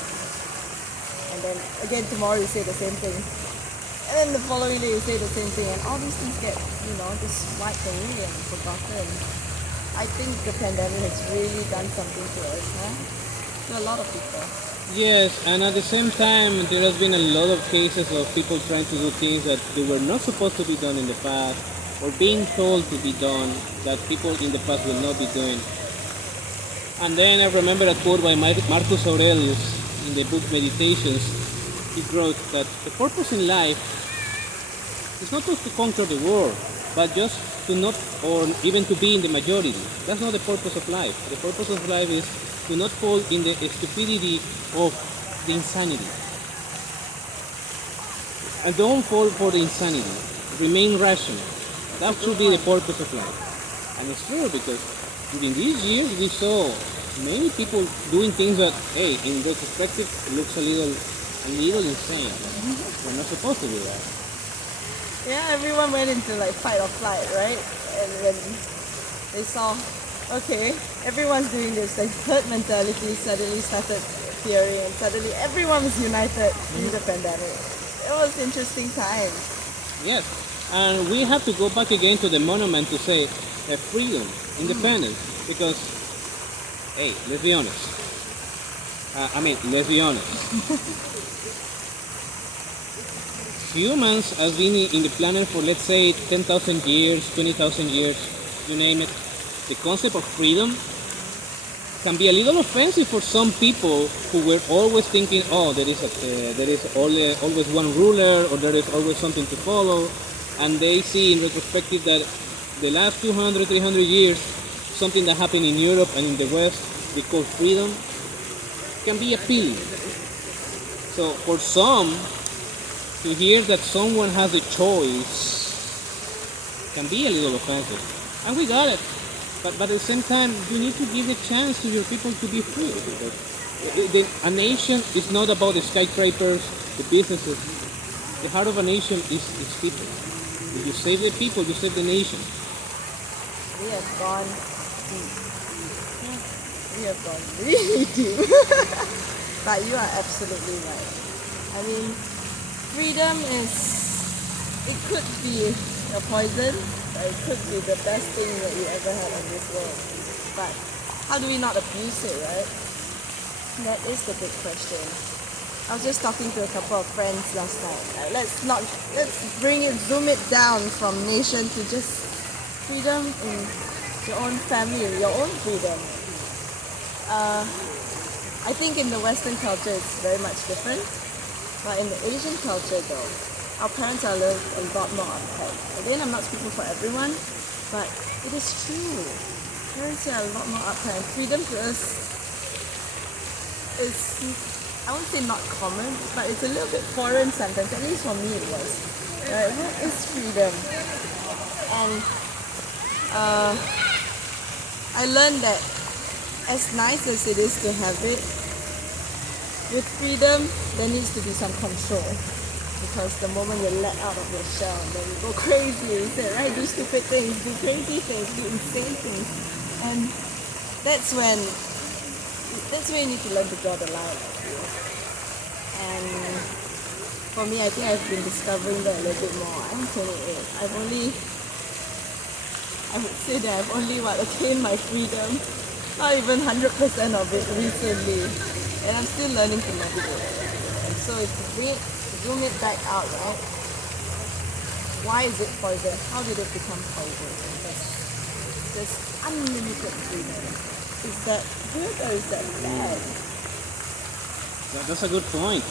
And then again tomorrow you say the same thing. And then the following day you say the same thing. And all these things get, just wiped away and forgotten. I think the pandemic has really done something to us, to a lot of people. Yes, and at the same time, there has been a lot of cases of people trying to do things that they were not supposed to be done in the past, or being told to be done that people in the past will not be doing. And then I remember a quote by Marcus Aurelius in the book Meditations. He wrote that the purpose in life is not just to conquer the world, but just to not, or even to be in the majority. That's not the purpose of life. The purpose of life is to not fall in the stupidity of the insanity. And don't fall for the insanity. Remain rational. That should be the purpose of life. And it's true because during these years we saw many people doing things that, hey, in retrospective looks a little insane. We're not supposed to do that. Yeah, everyone went into like fight or flight, right? And when they saw, okay, everyone's doing this, the herd mentality suddenly started appearing, and suddenly everyone was united through the pandemic. It was interesting times. Yes, and we have to go back again to the monument to say freedom, independence, because, hey, let's be honest. Let's be honest. Humans have been in the planet for, let's say, 10,000 years, 20,000 years, you name it. The concept of freedom can be a little offensive for some people who were always thinking, oh, there is always one ruler, or there is always something to follow. and they see in retrospective that the last 200, 300 years, something that happened in Europe and in the West, they call freedom, can be appealing. So for some, to hear that someone has a choice can be a little offensive. And we got it. But at the same time, you need to give a chance to your people to be free. A nation is not about the skyscrapers, the businesses. The heart of a nation is people. If you save the people, you save the nation. We have gone deep. We have gone really deep. But you are absolutely right. I mean, freedom it could be a poison, but it could be the best thing that you ever had in this world. But how do we not abuse it, right? That is the big question. I was just talking to a couple of friends last night. Let's zoom it down from nation to just freedom in your own family, your own freedom. I think in the Western culture it's very much different, but in the Asian culture though, our parents are a lot more uptight. Again, I'm not speaking for everyone, but it is true. Parents are a lot more uptight. Freedom to us is, I won't say not common, but it's a little bit foreign sometimes. At least for me it was. Right? What is freedom? And I learned that as nice as it is to have it, with freedom there needs to be some control. Because the moment you're let out of your shell, then you go crazy, you say, right? Do stupid things, do crazy things, do insane things. And that's when you need to learn to draw the line, I feel. And for me, I think I've been discovering that a little bit more. I'm 28. I would say that I've only attained my freedom, not even 100% of it recently. And I'm still learning to navigate. So if you zoom it back out, right? Why is it poison? How did it become poison? Because there's unlimited freedom. Is that good or is that bad? That's a good point.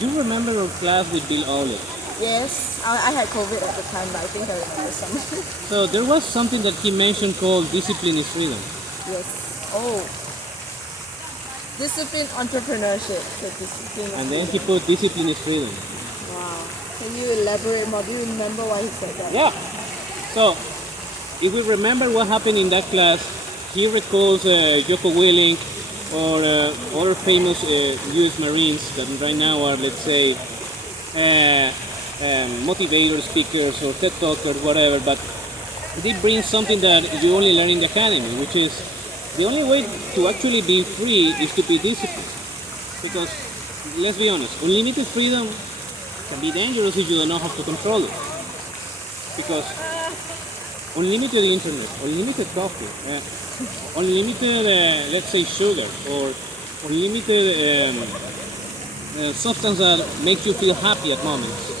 Do you remember our class with Bill Olive? Yes, I had COVID at the time, but I think I remember something. So there was something that he mentioned called discipline is freedom. Yes. Oh. Discipline entrepreneurship. So discipline And then he put discipline is freedom. Wow. Can you elaborate more? Do you remember why he said that? Yeah. So if we remember what happened in that class, he recalls Jocko Willink or other famous U.S. Marines that right now are, let's say, motivator speakers or TED talkers, whatever, but they bring something that you only learn in the academy, which is the only way to actually be free is to be disciplined. Because, let's be honest, unlimited freedom can be dangerous if you don't know how to control it. Because unlimited internet, unlimited coffee, unlimited, let's say, sugar, or unlimited substance that makes you feel happy at moments.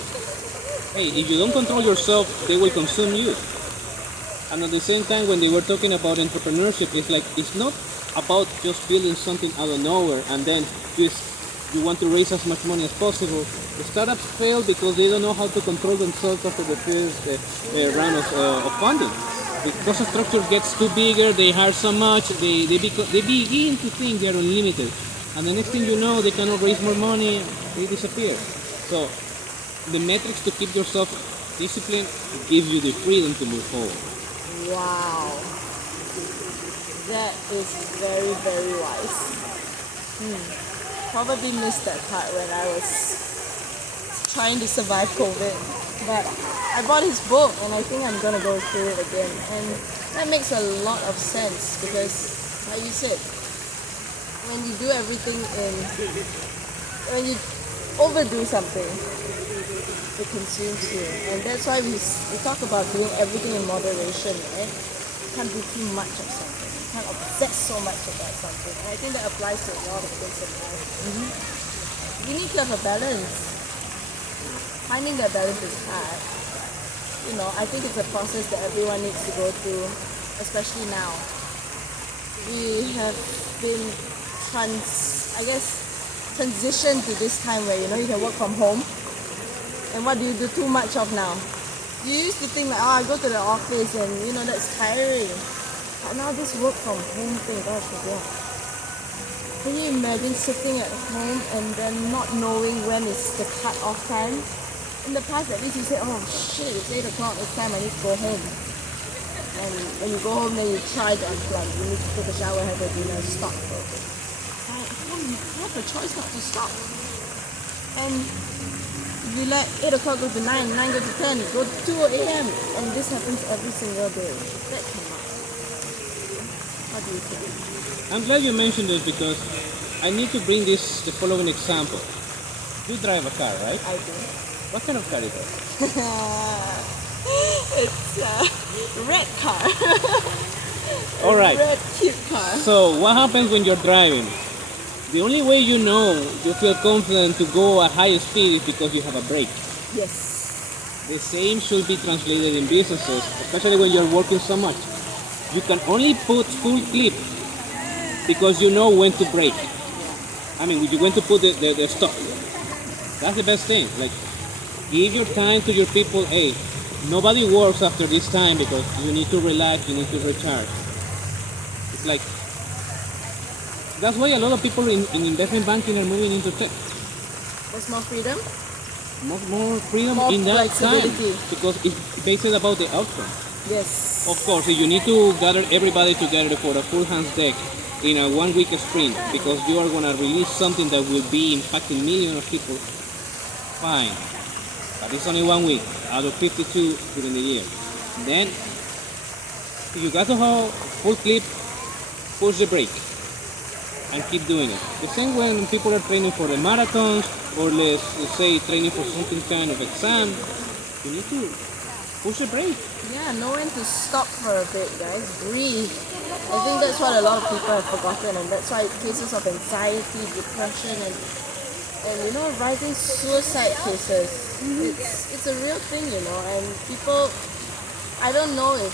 Hey, if you don't control yourself, they will consume you. And at the same time, when they were talking about entrepreneurship, it's like, it's not about just building something out of nowhere and then you want to raise as much money as possible. The startups fail because they don't know how to control themselves after the first round of funding. The cost structure gets too bigger, they hire so much, they begin to think they're unlimited. And the next thing you know, they cannot raise more money, they disappear. So the metrics to keep yourself disciplined gives you the freedom to move forward. Wow. That is very, very wise. Probably missed that part when I was trying to survive COVID. But I bought his book and I think I'm going to go through it again. And that makes a lot of sense because, like you said, when you do everything when you overdo something, it consumes you. And that's why we talk about doing everything in moderation, right? You can't do too much of something. You can't obsess so much about something. And I think that applies to a lot of things in life. You need to have a balance. Finding that balance is hard. You know, I think it's a process that everyone needs to go through, especially now. We have been transitioned to this time where, you know, you can work from home. And what do you do too much of now? You used to think like, I go to the office and that's tiring. But now this work from home thing, gosh, yeah. Can you imagine sitting at home and then not knowing when is the cut-off time? In the past, at least you say, oh shit, it's 8 o'clock, it's time, I need to go home. And when you go home, then you try to unplug. You need to take a shower, have a dinner, stop for a bit. You have a choice not to stop. And if you let 8 o'clock go to 9, 9 go to 10, go to 2 a.m. And this happens every single day. That cannot. What do you think? I'm glad you mentioned this because I need to bring the following example. You drive a car, right? I do. What kind of car is it? It's a red car. All right. Red cute car. So what happens when you're driving? The only way you feel confident to go at high speed is because you have a brake. Yes. The same should be translated in businesses, especially when you're working so much. You can only put full clip because you know when to brake. I mean, when to put the stop. That's the best thing. Like, give your time to your people. Hey, nobody works after this time because you need to relax, you need to recharge. It's like, that's why a lot of people in investment banking are moving into tech. There's more freedom. More freedom More in that time flexibility. because it's based about the outcome. Yes. Of course, if you need to gather everybody together for a full hands deck in a 1 week sprint because you are going to release something that will be impacting millions of people, fine. But it's only 1 week out of 52 during the year. Then you got to have full clip, push the brake, and keep doing it. The same when people are training for the marathons or let's say training for something kind of exam, you need to push the brake. Yeah, know when to stop for a bit, guys. Breathe. I think that's what a lot of people have forgotten, and that's why cases of anxiety, depression, and rising suicide cases. It's a real thing, and people. I don't know if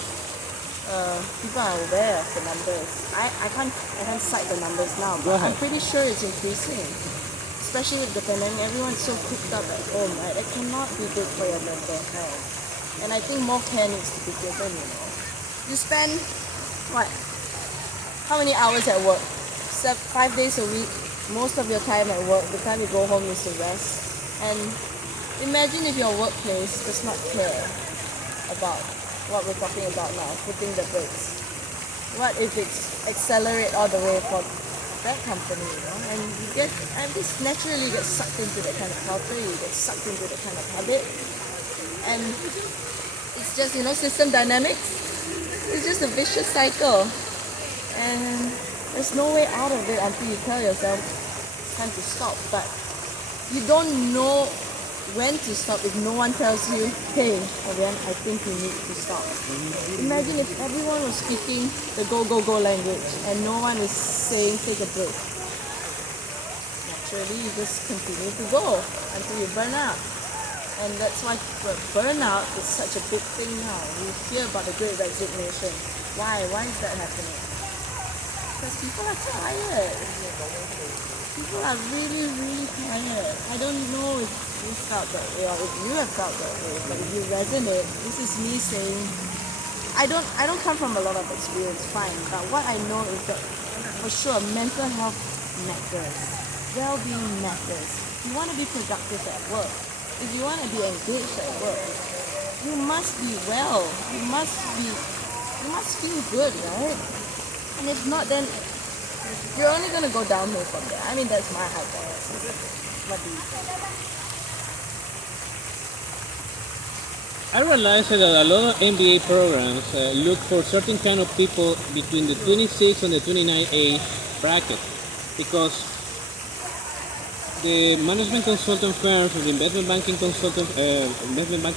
people are aware of the numbers. I can't cite the numbers now, but I'm pretty sure it's increasing. Especially with the pandemic, everyone's so cooped up at home, right? It cannot be good for your mental health. And I think more care needs to be given, You spend, how many hours at work? 5 days a week, most of your time at work, the time you go home is to rest. And imagine if your workplace does not care about what we're talking about now, putting the brakes. What if it's accelerate all the way for that company, And just naturally get sucked into that kind of culture, you get sucked into that kind of habit. And it's just, system dynamics. It's just a vicious cycle. And there's no way out of it until you tell yourself it's time to stop. But you don't know when to stop if no one tells you, hey, Fabian, I think you need to stop. Imagine if everyone was speaking the go, go, go language and no one is saying take a break. Naturally, you just continue to go until you burn out. And that's why burnout is such a big thing now. We hear about the great resignation. Why? Why is that happening? Because people are tired. People are really, really tired. I don't know if you felt that way or if you have felt that way, but if you resonate, this is me saying, I don't come from a lot of experience, fine, but what I know is that for sure mental health matters. Well-being matters. You want to be productive at work. If you want to be engaged at work, you must be well. You must feel good, right? And if not, then you're only going to go downhill from there. I mean, that's my hypothesis. What do you think? I realized that a lot of MBA programs look for certain kind of people between the 26 and the 29 age bracket because the management consultant firms or the investment banking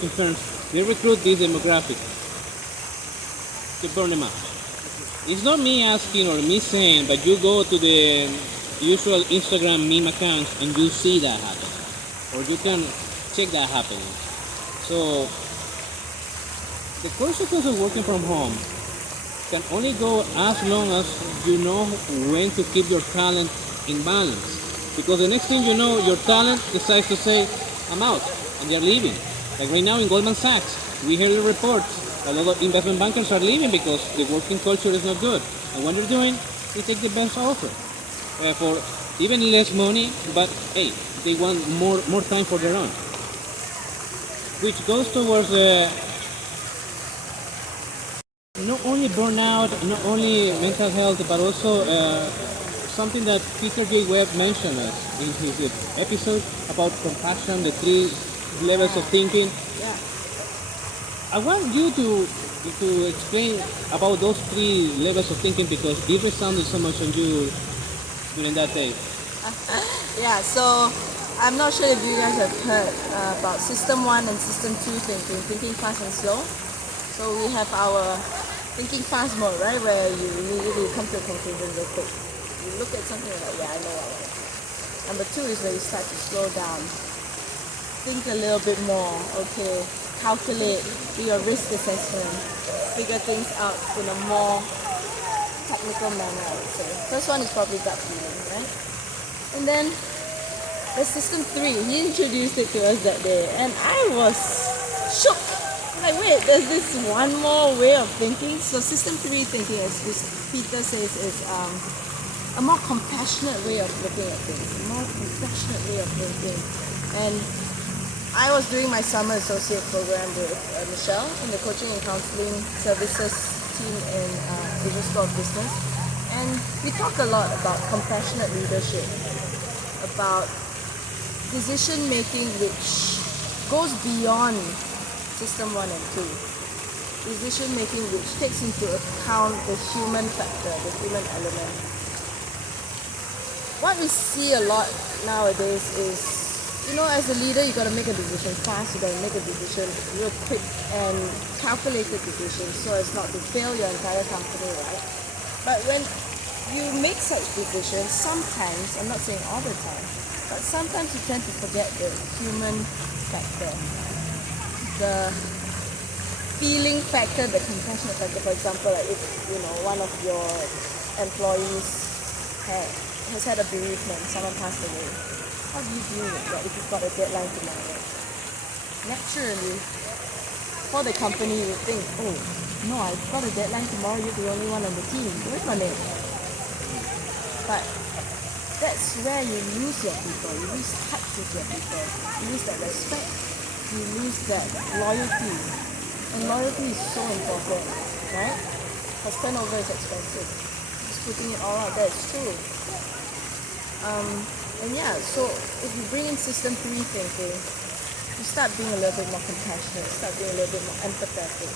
firms, they recruit this demographic to burn them out. It's not me asking or me saying, but you go to the usual Instagram meme accounts and you see that happen, or you can check that happening. So the consequence of working from home can only go as long as you know when to keep your talent in balance. Because the next thing you know, your talent decides to say, I'm out, and they're leaving. Like right now in Goldman Sachs, we hear the reports. A lot of investment bankers are leaving because the working culture is not good. And what they're doing, they take the best offer for even less money, but hey, they want more time for their own. Which goes towards not only burnout, not only mental health, but also something that Peter J. Webb mentioned in his episode about compassion, the three levels of thinking. Yeah. I want you to explain about those three levels of thinking because it resounded so much on you during that day. Yeah, so I'm not sure if you guys have heard about System 1 and System 2 thinking fast and slow. So we have our thinking fast mode, right, where you immediately come to a conclusion real quick. You look at something and like, yeah, I know what I want. Number 2 is where you start to slow down. Think a little bit more, okay, calculate, do your risk assessment, figure things out in a more technical manner, I would say. First one is probably gut feeling, right? And then there's System 3. He introduced it to us that day, and I was shook. Like, wait, there's this one more way of thinking. So System 3 thinking, as Peter says, is a more compassionate way of looking at things, a more compassionate way of thinking. And I was doing my summer associate program with Michelle in the coaching and counseling services team in Asia School of Business. And we talk a lot about compassionate leadership, about decision making which goes beyond System 1 and 2. Decision making which takes into account the human factor, the human element. What we see a lot nowadays is, as a leader, you got to make a decision fast, you got to make a decision real quick and calculated decision so as not to fail your entire company, right? But when you make such decisions, sometimes, I'm not saying all the time, but sometimes you tend to forget the human factor, the feeling factor, the compassionate factor. For example, like if one of your employees has had a bereavement, someone passed away, how do you deal with that if you've got a deadline tomorrow? Naturally, for the company, you think, oh no, I've got a deadline tomorrow, you're the only one on the team, where's my name? But that's where you lose your people, you lose touch with your people, you lose that respect, you lose that loyalty. And loyalty is so important, right? Because turnover is expensive. Just putting it all out there, it's true. And yeah, so if you bring in System 3 thinking, you start being a little bit more compassionate, start being a little bit more empathetic.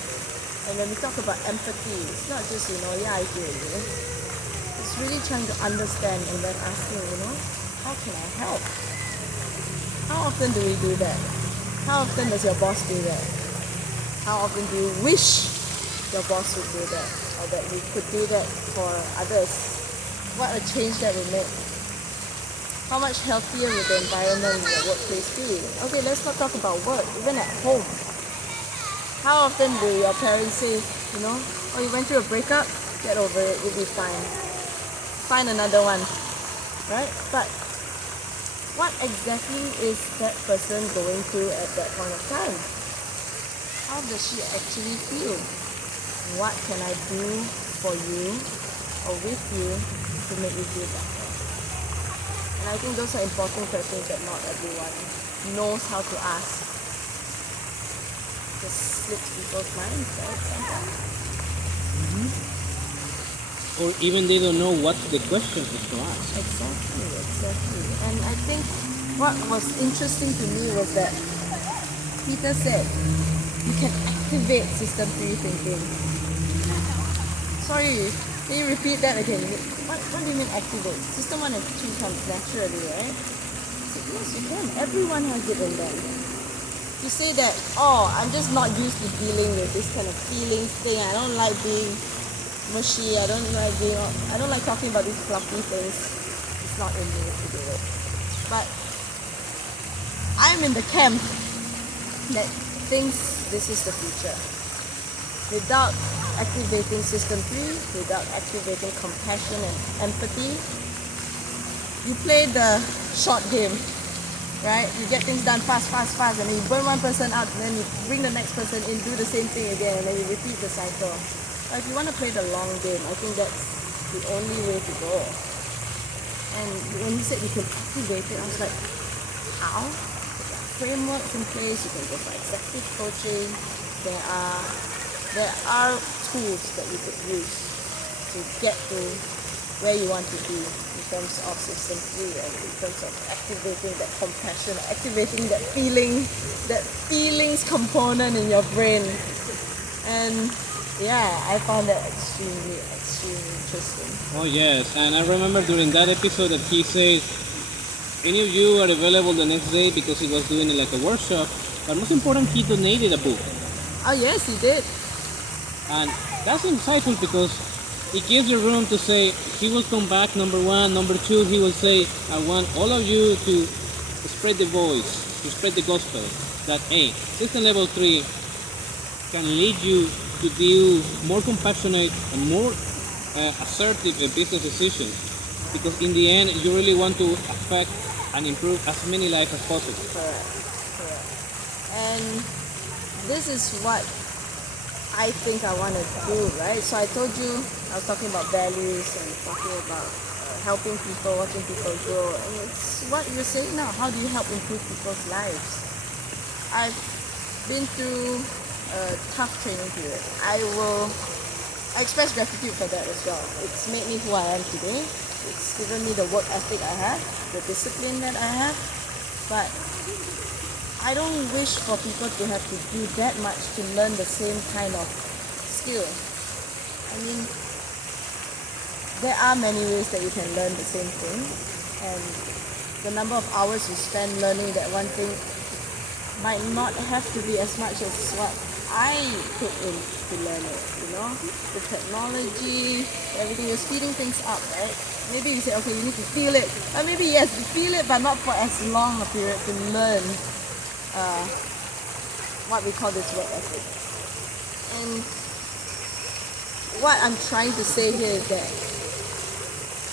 And when we talk about empathy, it's not just, yeah, I hear you. It's really trying to understand and then asking, how can I help? How often do we do that? How often does your boss do that? How often do you wish your boss would do that? Or that you could do that for others? What a change that would make. How much healthier would the environment in your workplace be? Okay, let's not talk about work, even at home. How often do your parents say, oh, you went through a breakup? Get over it, you'll be fine. Find another one, right? But what exactly is that person going through at that point of time? How does she actually feel? What can I do for you or with you to make you feel better? And I think those are important questions that not everyone knows how to ask. Just slips people's minds, right? Sometimes. Or even they don't know what the question is to ask. Exactly. And I think what was interesting to me was that Peter said you can activate System 3 thinking. Sorry, can you repeat that again? What do you mean activate? System 1 and 2 comes naturally, right? So yes, you can. Everyone has it in them. You say that, I'm just not used to dealing with this kind of feelings thing. I don't like being mushy. I don't like talking about these fluffy things. It's not in me to do it. But I'm in the camp that thinks this is the future. Without activating System 3, without activating compassion and empathy, you play the short game. right? You get things done fast, fast, fast, and then you burn one person out, and then you bring the next person in, do the same thing again, and then you repeat the cycle. But if you want to play the long game, I think that's the only way to go. And when you said you can activate it, I was like, how? There are frameworks in place. You can go for executive coaching. There are tools that you could use to get to where you want to be in terms of system 3 and in terms of activating that compassion, activating that feelings component in your brain. And yeah, I found that extremely interesting. Oh yes, and I remember during that episode that he says, any of you are available the next day because he was doing it like a workshop, but most important, he donated a book. Oh yes, he did. And that's insightful because it gives the room to say, he will come back, number one. Number two, he will say, I want all of you to spread the voice, to spread the gospel, that, hey, system level 3 can lead you to do more compassionate and more assertive business decisions. Because in the end, you really want to affect and improve as many lives as possible. Correct. And this is what I think I want to do, right? So I told you, I was talking about values and talking about helping people, watching people grow. And it's what you're saying now. How do you help improve people's lives? I've been through a tough training period. I express gratitude for that as well. It's made me who I am today. It's given me the work ethic I have, the discipline that I have. But I don't wish for people to have to do that much to learn the same kind of skill. I mean, there are many ways that you can learn the same thing, and the number of hours you spend learning that one thing might not have to be as much as what I put in to learn it, you know? The technology, everything, you're speeding things up, right? Maybe you say, okay, you need to feel it. Or maybe yes, you feel it, but not for as long a period to learn what we call this work ethic. And what I'm trying to say here is that,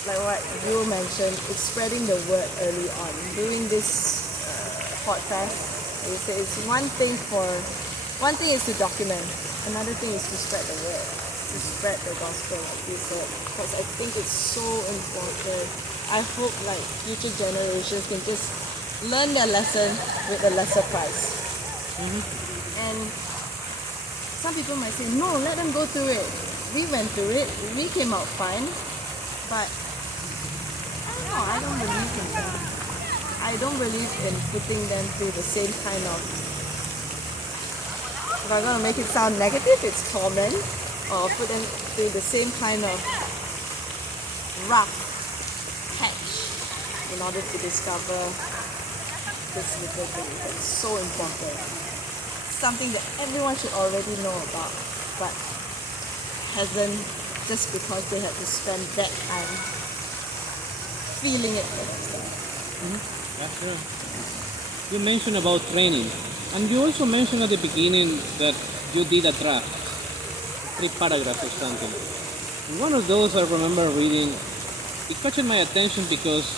like what you mentioned, it's spreading the word early on. Doing this podcast, you say it's one thing is to document, another thing is to spread the word, to spread the gospel, like you said, because I think it's so important. I hope like future generations can just learn their lesson with a lesser price. And some people might say, no, let them go through it. We went through it, we came out fine, but I don't believe in that. I don't believe in putting them through the same kind of, if I'm going to make it sound negative, it's torment, or put them through the same kind of rough patch in order to discover this little thing that's so important. Something that everyone should already know about, but hasn't, just because they had to spend that time feeling it for themselves. Yeah, sure. You mentioned about training, and you also mentioned at the beginning that you did a draft, 3 paragraphs or something. And one of those I remember reading, it caught my attention because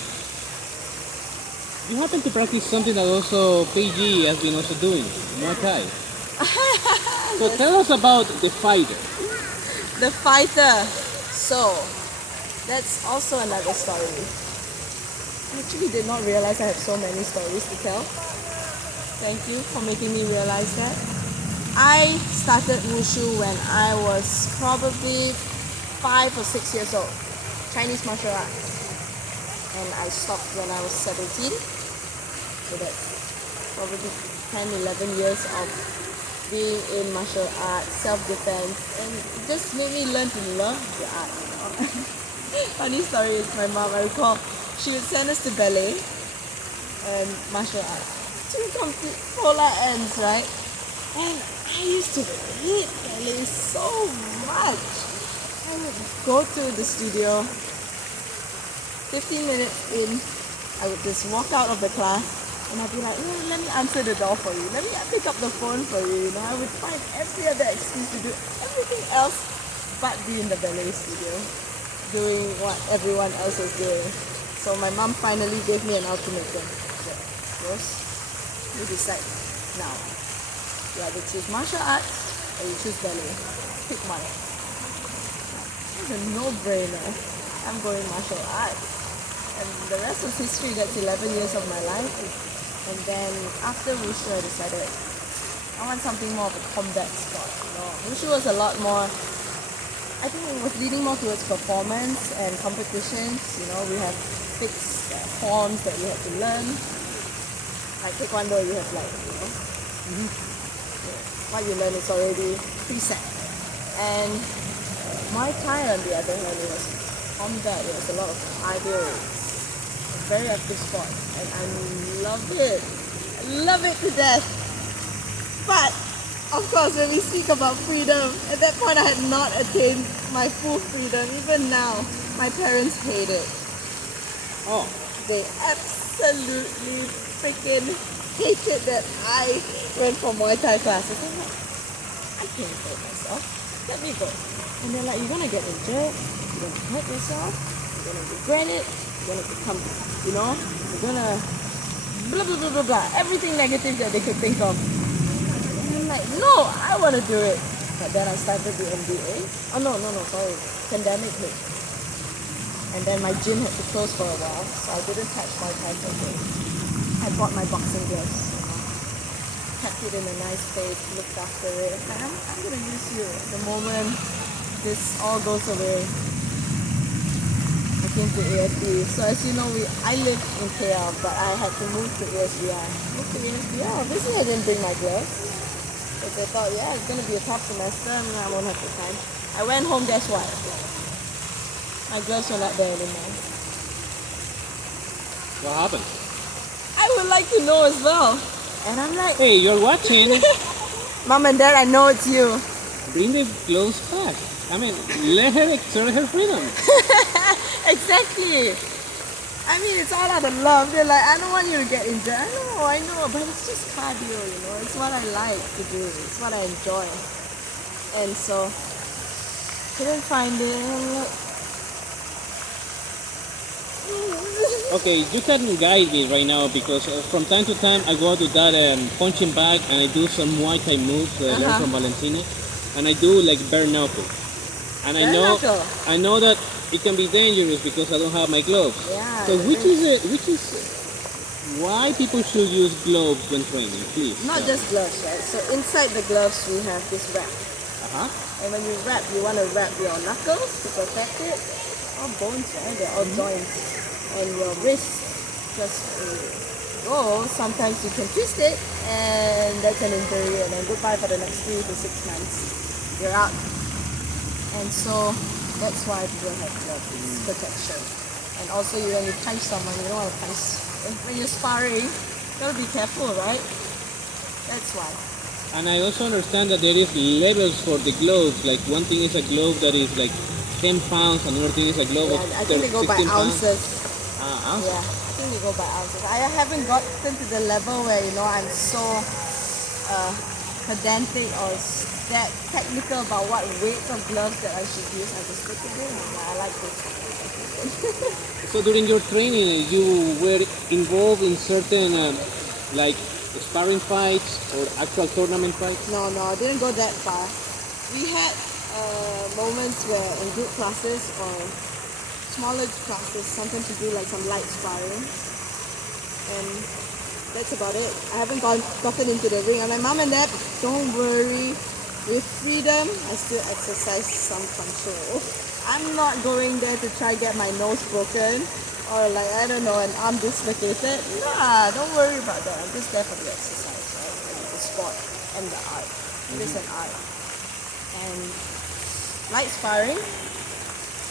you happen to practice something that also PG has been also doing, Muay Thai. So tell us about the fighter. The fighter. So, that's also another story. I actually did not realize I have so many stories to tell. Thank you for making me realize that. I started Wushu when I was probably 5 or 6 years old. Chinese martial arts. And I stopped when I was 17. So that's probably 10, 11 years of being in martial arts, self-defense, and it just made me learn to love the art, you know. Funny story is my mom, I recall, she would send us to ballet and martial arts. 2 complete polar ends, right? And I used to hate ballet so much. I would go to the studio, 15 minutes in, I would just walk out of the class and I'd be like, let me answer the door for you. Let me pick up the phone for you. You know, I would find every other excuse to do everything else but be in the ballet studio, doing what everyone else was doing. So my mom finally gave me an ultimatum. Rose, you decide now. You either choose martial arts or you choose ballet. Pick one. It's a no-brainer. I'm going martial arts. And the rest was history. That's 11 years of my life. And then after Wushu, I decided I want something more of a combat sport. Wushu was a lot more, I think it was leading more towards performance and competitions. We have fixed forms that we have to learn. Like Taekwondo, you have what you learn is already preset. And Muay Thai, on the other hand, it was combat. It was a lot of cardio. It's a very active sport, and I love it. I love it to death. But of course, when we speak about freedom, at that point I had not attained my full freedom. Even now, my parents hate it. Oh. They absolutely freaking hated that I went for Muay Thai classes. I'm like, I can't hurt myself. Let me go. And they're like, you're gonna get injured, you're gonna hurt yourself, you're gonna regret it, you're gonna become, you're gonna blah blah blah blah blah. Everything negative that they could think of. And I'm like, no, I wanna do it. But then I started the MBA. Oh no, sorry. Pandemic hit. And then my gym had to close for a while, so I didn't touch Muay Thai for a bit. I bought my boxing gloves, kept it in a nice place, looked after it. And I'm gonna use you the moment this all goes away. I came to ASB. So as you know, I live in KL, but I had to move to ASBR. Obviously I didn't bring my gloves. Because I thought, it's gonna be a tough semester, I won't have the time. I went home, guess what? My gloves were not there anymore. What happened? I would like to know as well. And I'm like, hey, you're watching. Mom and Dad, I know it's you. Bring the gloves back. I mean, let her exert her freedom. Exactly. I mean, it's all out of love. They're like, I don't want you to get injured. I know, but it's just cardio, It's what I like to do. It's what I enjoy. And so, couldn't find it. I'm like, okay, you can guide me right now because from time to time I go to that punching bag and I do some Muay Thai moves that I learned from Valentina, and I do like bare knuckle. And I know that it can be dangerous because I don't have my gloves. Yeah. So which is why people should use gloves when training, please? Not just gloves, right? So inside the gloves we have this wrap. And when you wrap, you want to wrap your knuckles to protect it. All bones, right? They're all joints. And your wrist, just go, sometimes you can twist it and that's an injury, and then goodbye for the next 3 to 6 months. You're out. And so that's why people have gloves, it's protection. And also when you punch someone, you don't want to punch. When you're sparring, you gotta be careful, right? That's why. And I also understand that there is levels for the gloves. Like one thing is a glove that is like 10 pounds, another thing is a glove of I think they go by 16 pounds. ounces. Ounces? Yeah, I think they go by ounces. I haven't gotten to the level where I'm so pedantic or that technical about what weight of gloves that I should use. I just look at it and I like this. So during your training, you were involved in certain like sparring fights or actual tournament fights? No, I didn't go that far. We had moments where in group classes or smaller classes, sometimes we do like some light sparring, and that's about it. I haven't gotten into the ring. I'm like, Mom and Dad, don't worry. With freedom, I still exercise some control. I'm not going there to try get my nose broken or like, I don't know, an arm dislocated. Nah, don't worry about that. I'm just there for the exercise, right? And the sport and the art. It is an art. And light sparring,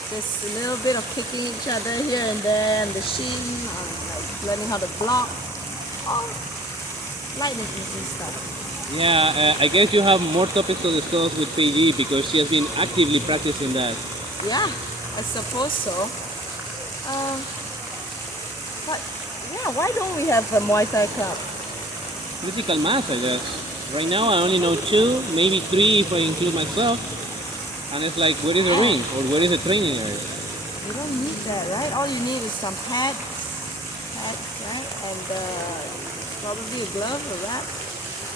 just a little bit of kicking each other here and there, and the shin, like learning how to block. All light and easy stuff. Yeah, I guess you have more topics to discuss with PG because she has been actively practicing that. Yeah, I suppose so. But yeah, why don't we have a Muay Thai club? Critical mass, I guess. Right now I only know 2, maybe 3 if I include myself. And it's like, where is the ring? Or where is the training area? You don't need that, right? All you need is some pads, right? And probably a glove, a wrap,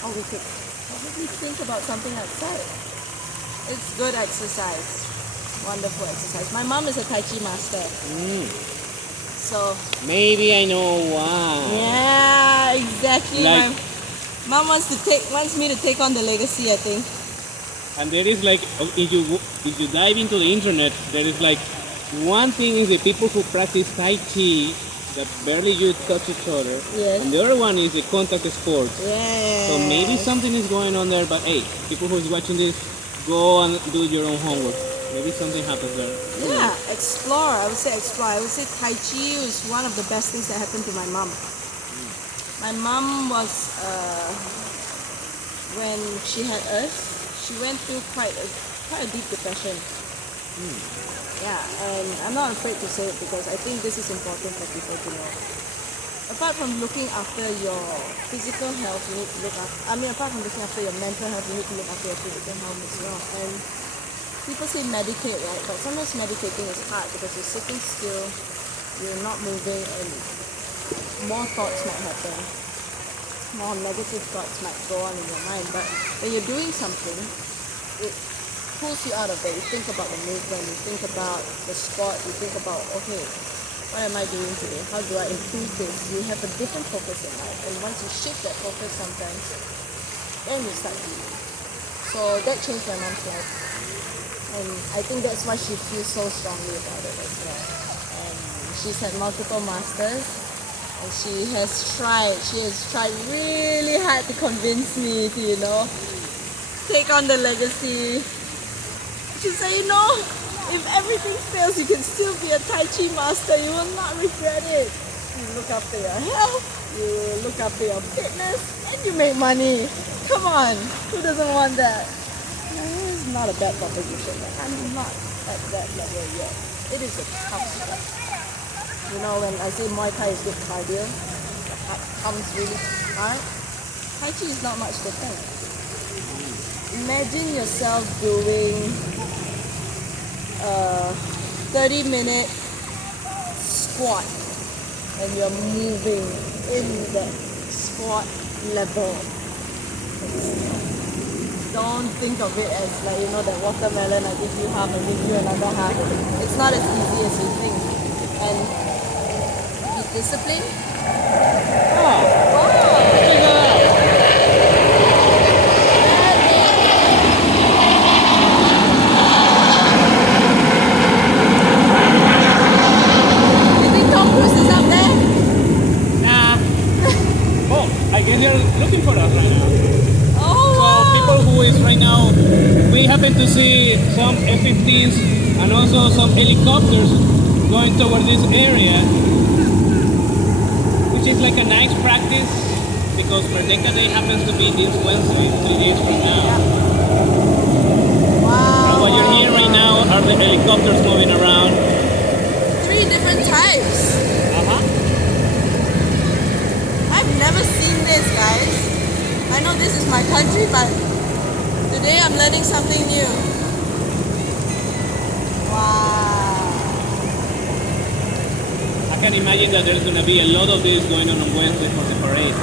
or we could probably think about something outside. It's good exercise, wonderful exercise. My mom is a Tai Chi master, so Maybe I know why. yeah, exactly. Like- My mom wants me to take on the legacy, I think. And there is like, if you dive into the internet, there is like one thing is the people who practice Tai Chi that barely you touch each other, Yes. and the other one is the contact sports. Yeah. So maybe something is going on there, but hey, people who's watching this, go and do your own homework. Maybe something happens there. Yeah, explore. I would say explore. I would say Tai Chi is one of the best things that happened to my mom. My mom was, when she had us, she went through quite a deep depression. Yeah, and I'm not afraid to say it because I think this is important for people to know. Apart from looking after your physical health, you need to look after, apart from looking after your mental health, you need to look after your physical health as well. And people say meditate, right? But sometimes meditating is hard because you're sitting still, you're not moving, and more thoughts might happen. More negative thoughts might go on in your mind. But when you're doing something, it pulls you out of it. You think about the movement, you think about the sport, you think about, okay, what am I doing today? How do I improve this? You have a different focus in life. And once you shift that focus sometimes, then you start healing. So that changed my mom's life. And I think that's why she feels so strongly about it as well. And she's had multiple masters. And she has tried really hard to convince me to, take on the legacy. She said, if everything fails, you can still be a Tai Chi master. You will not regret it. You look after your health, you look after your fitness, and you make money. Come on, who doesn't want that? It's not a bad proposition. I'm not at that level yet. It is a tough sport. When I say Muay Thai is good cardio, that comes really hard. Tai Chi is not much different. Imagine yourself doing a 30-minute squat and you're moving in that squat level. Don't think of it as like, that watermelon, I give you half, I give you another half. It's not as easy as you think. And be disciplined. You think Tom Cruise is up there? Nah. Oh, I guess you're looking for us right now. Oh, So wow. people who is right now, we happen to see some F-15s and also some helicopters going toward this area, which is like a nice practice because Merdeka Day happens to be this Wednesday, 3 days from now. Wow. And what you're hearing right now are the helicopters moving around. 3 different types. I've never seen this, guys. I know this is my country, but today I'm learning something new. Wow. I can imagine that there's going to be a lot of this going on Wednesday for the parade.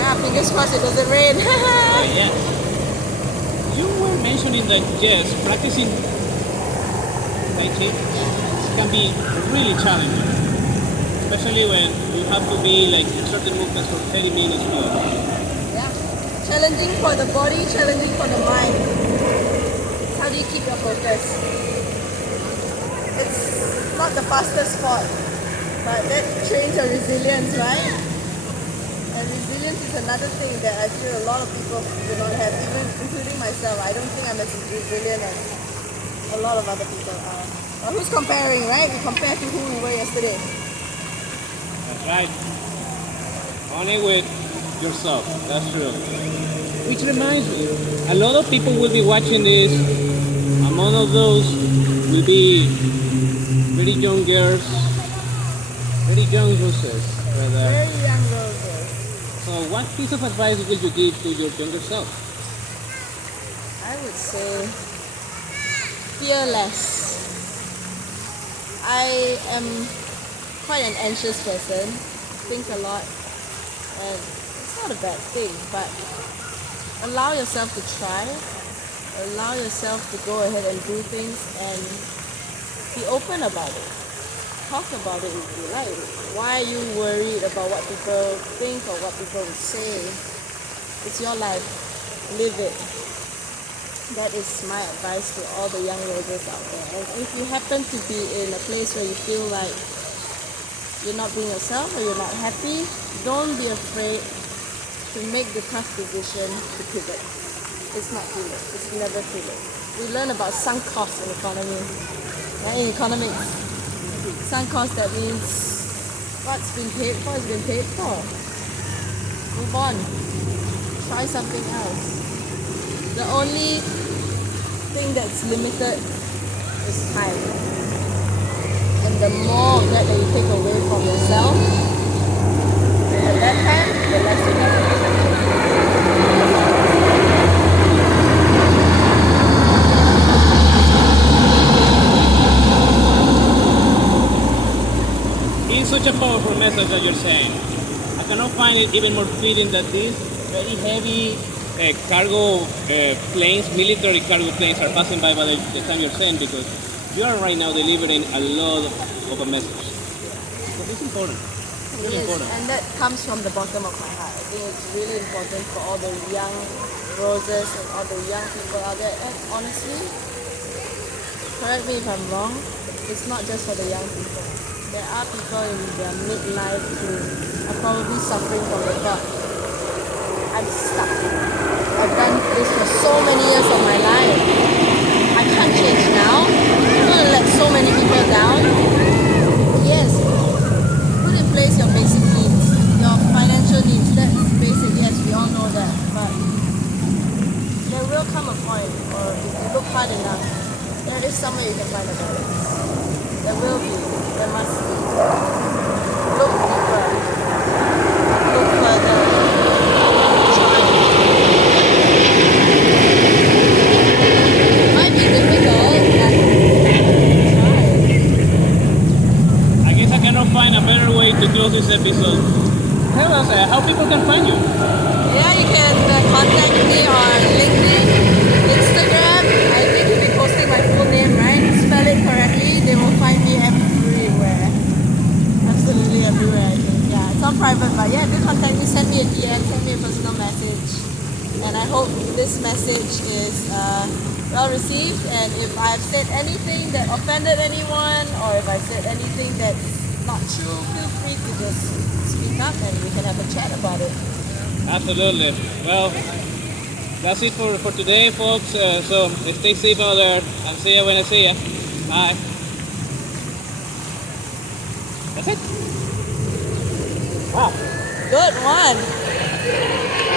Yeah, fingers crossed it doesn't rain. Oh, yeah. You were mentioning that, yes, practicing Tai Chi can be really challenging, especially when you have to be like certain movements for 30 minutes plus. Yeah. Challenging for the body, challenging for the mind. How do you keep your focus? It's not the fastest sport, but that trains your resilience, right? And resilience is another thing that I feel a lot of people do not have, even including myself. I don't think I'm as resilient as a lot of other people are. But who's comparing, right? We compare to who we were yesterday. That's right. Only with yourself, that's true. Which reminds me, a lot of people will be watching this. Among of those will be very young girls, very young Rozes. Very young Rozes. So what piece of advice will you give to your younger self? I would say fearless. I am quite an anxious person, think a lot, and it's not a bad thing, but allow yourself to try, allow yourself to go ahead and do things and be open about it. Talk about it if you like. Why are you worried about what people think or what people will say? It's your life. Live it. That is my advice to all the young Rozes out there. And if you happen to be in a place where you feel like you're not being yourself or you're not happy, don't be afraid to make the tough decision to pivot. It's not too late. It's never too late. We learn about sunk costs in economy. In economics, sunk cost, that means what's been paid for has been paid for. Move on. Try something else. The only thing that's limited is time. And the more of that you take away from yourself, at that time, the less you have. It's such a powerful message that you're saying. I cannot find it even more fitting that these very heavy cargo planes, military cargo planes, are passing by the time you're saying, because you are right now delivering a lot of a message. Because it's important. Really important. And that comes from the bottom of my heart. I think it's really important for all the young Rozes and all the young people out there. And honestly, correct me if I'm wrong, it's not just for the young people. There are people in their midlife who are probably suffering from the thought, I'm stuck. I've done this for so many years of my life. I can't change now. I'm going to let so many people down. Yes, put in place your basic needs, your financial needs. That's basic, yes, we all know that. But there will come a point, or if you look hard enough, there is somewhere you can find a balance. There will be. There must be. Look deeper. Look further. Try. It might be difficult, but try. I guess I cannot find a better way to close this episode. Tell us how people can find you. Yeah, you can contact me on LinkedIn, Instagram. I think you'll be posting my full name, right? Spell it correctly. They will find me everywhere. Absolutely everywhere, I think. Yeah, it's all private, but yeah, do contact me. Send me a DM, send me a personal message. And I hope this message is well received. And if I've said anything that offended anyone, or if I said anything that's not true, feel free to just speak up and we can have a chat about it. Absolutely. Well, that's it for today, folks. So stay safe out there, and see you when I see you. Bye. That's it. Wow. Good one.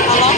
How long?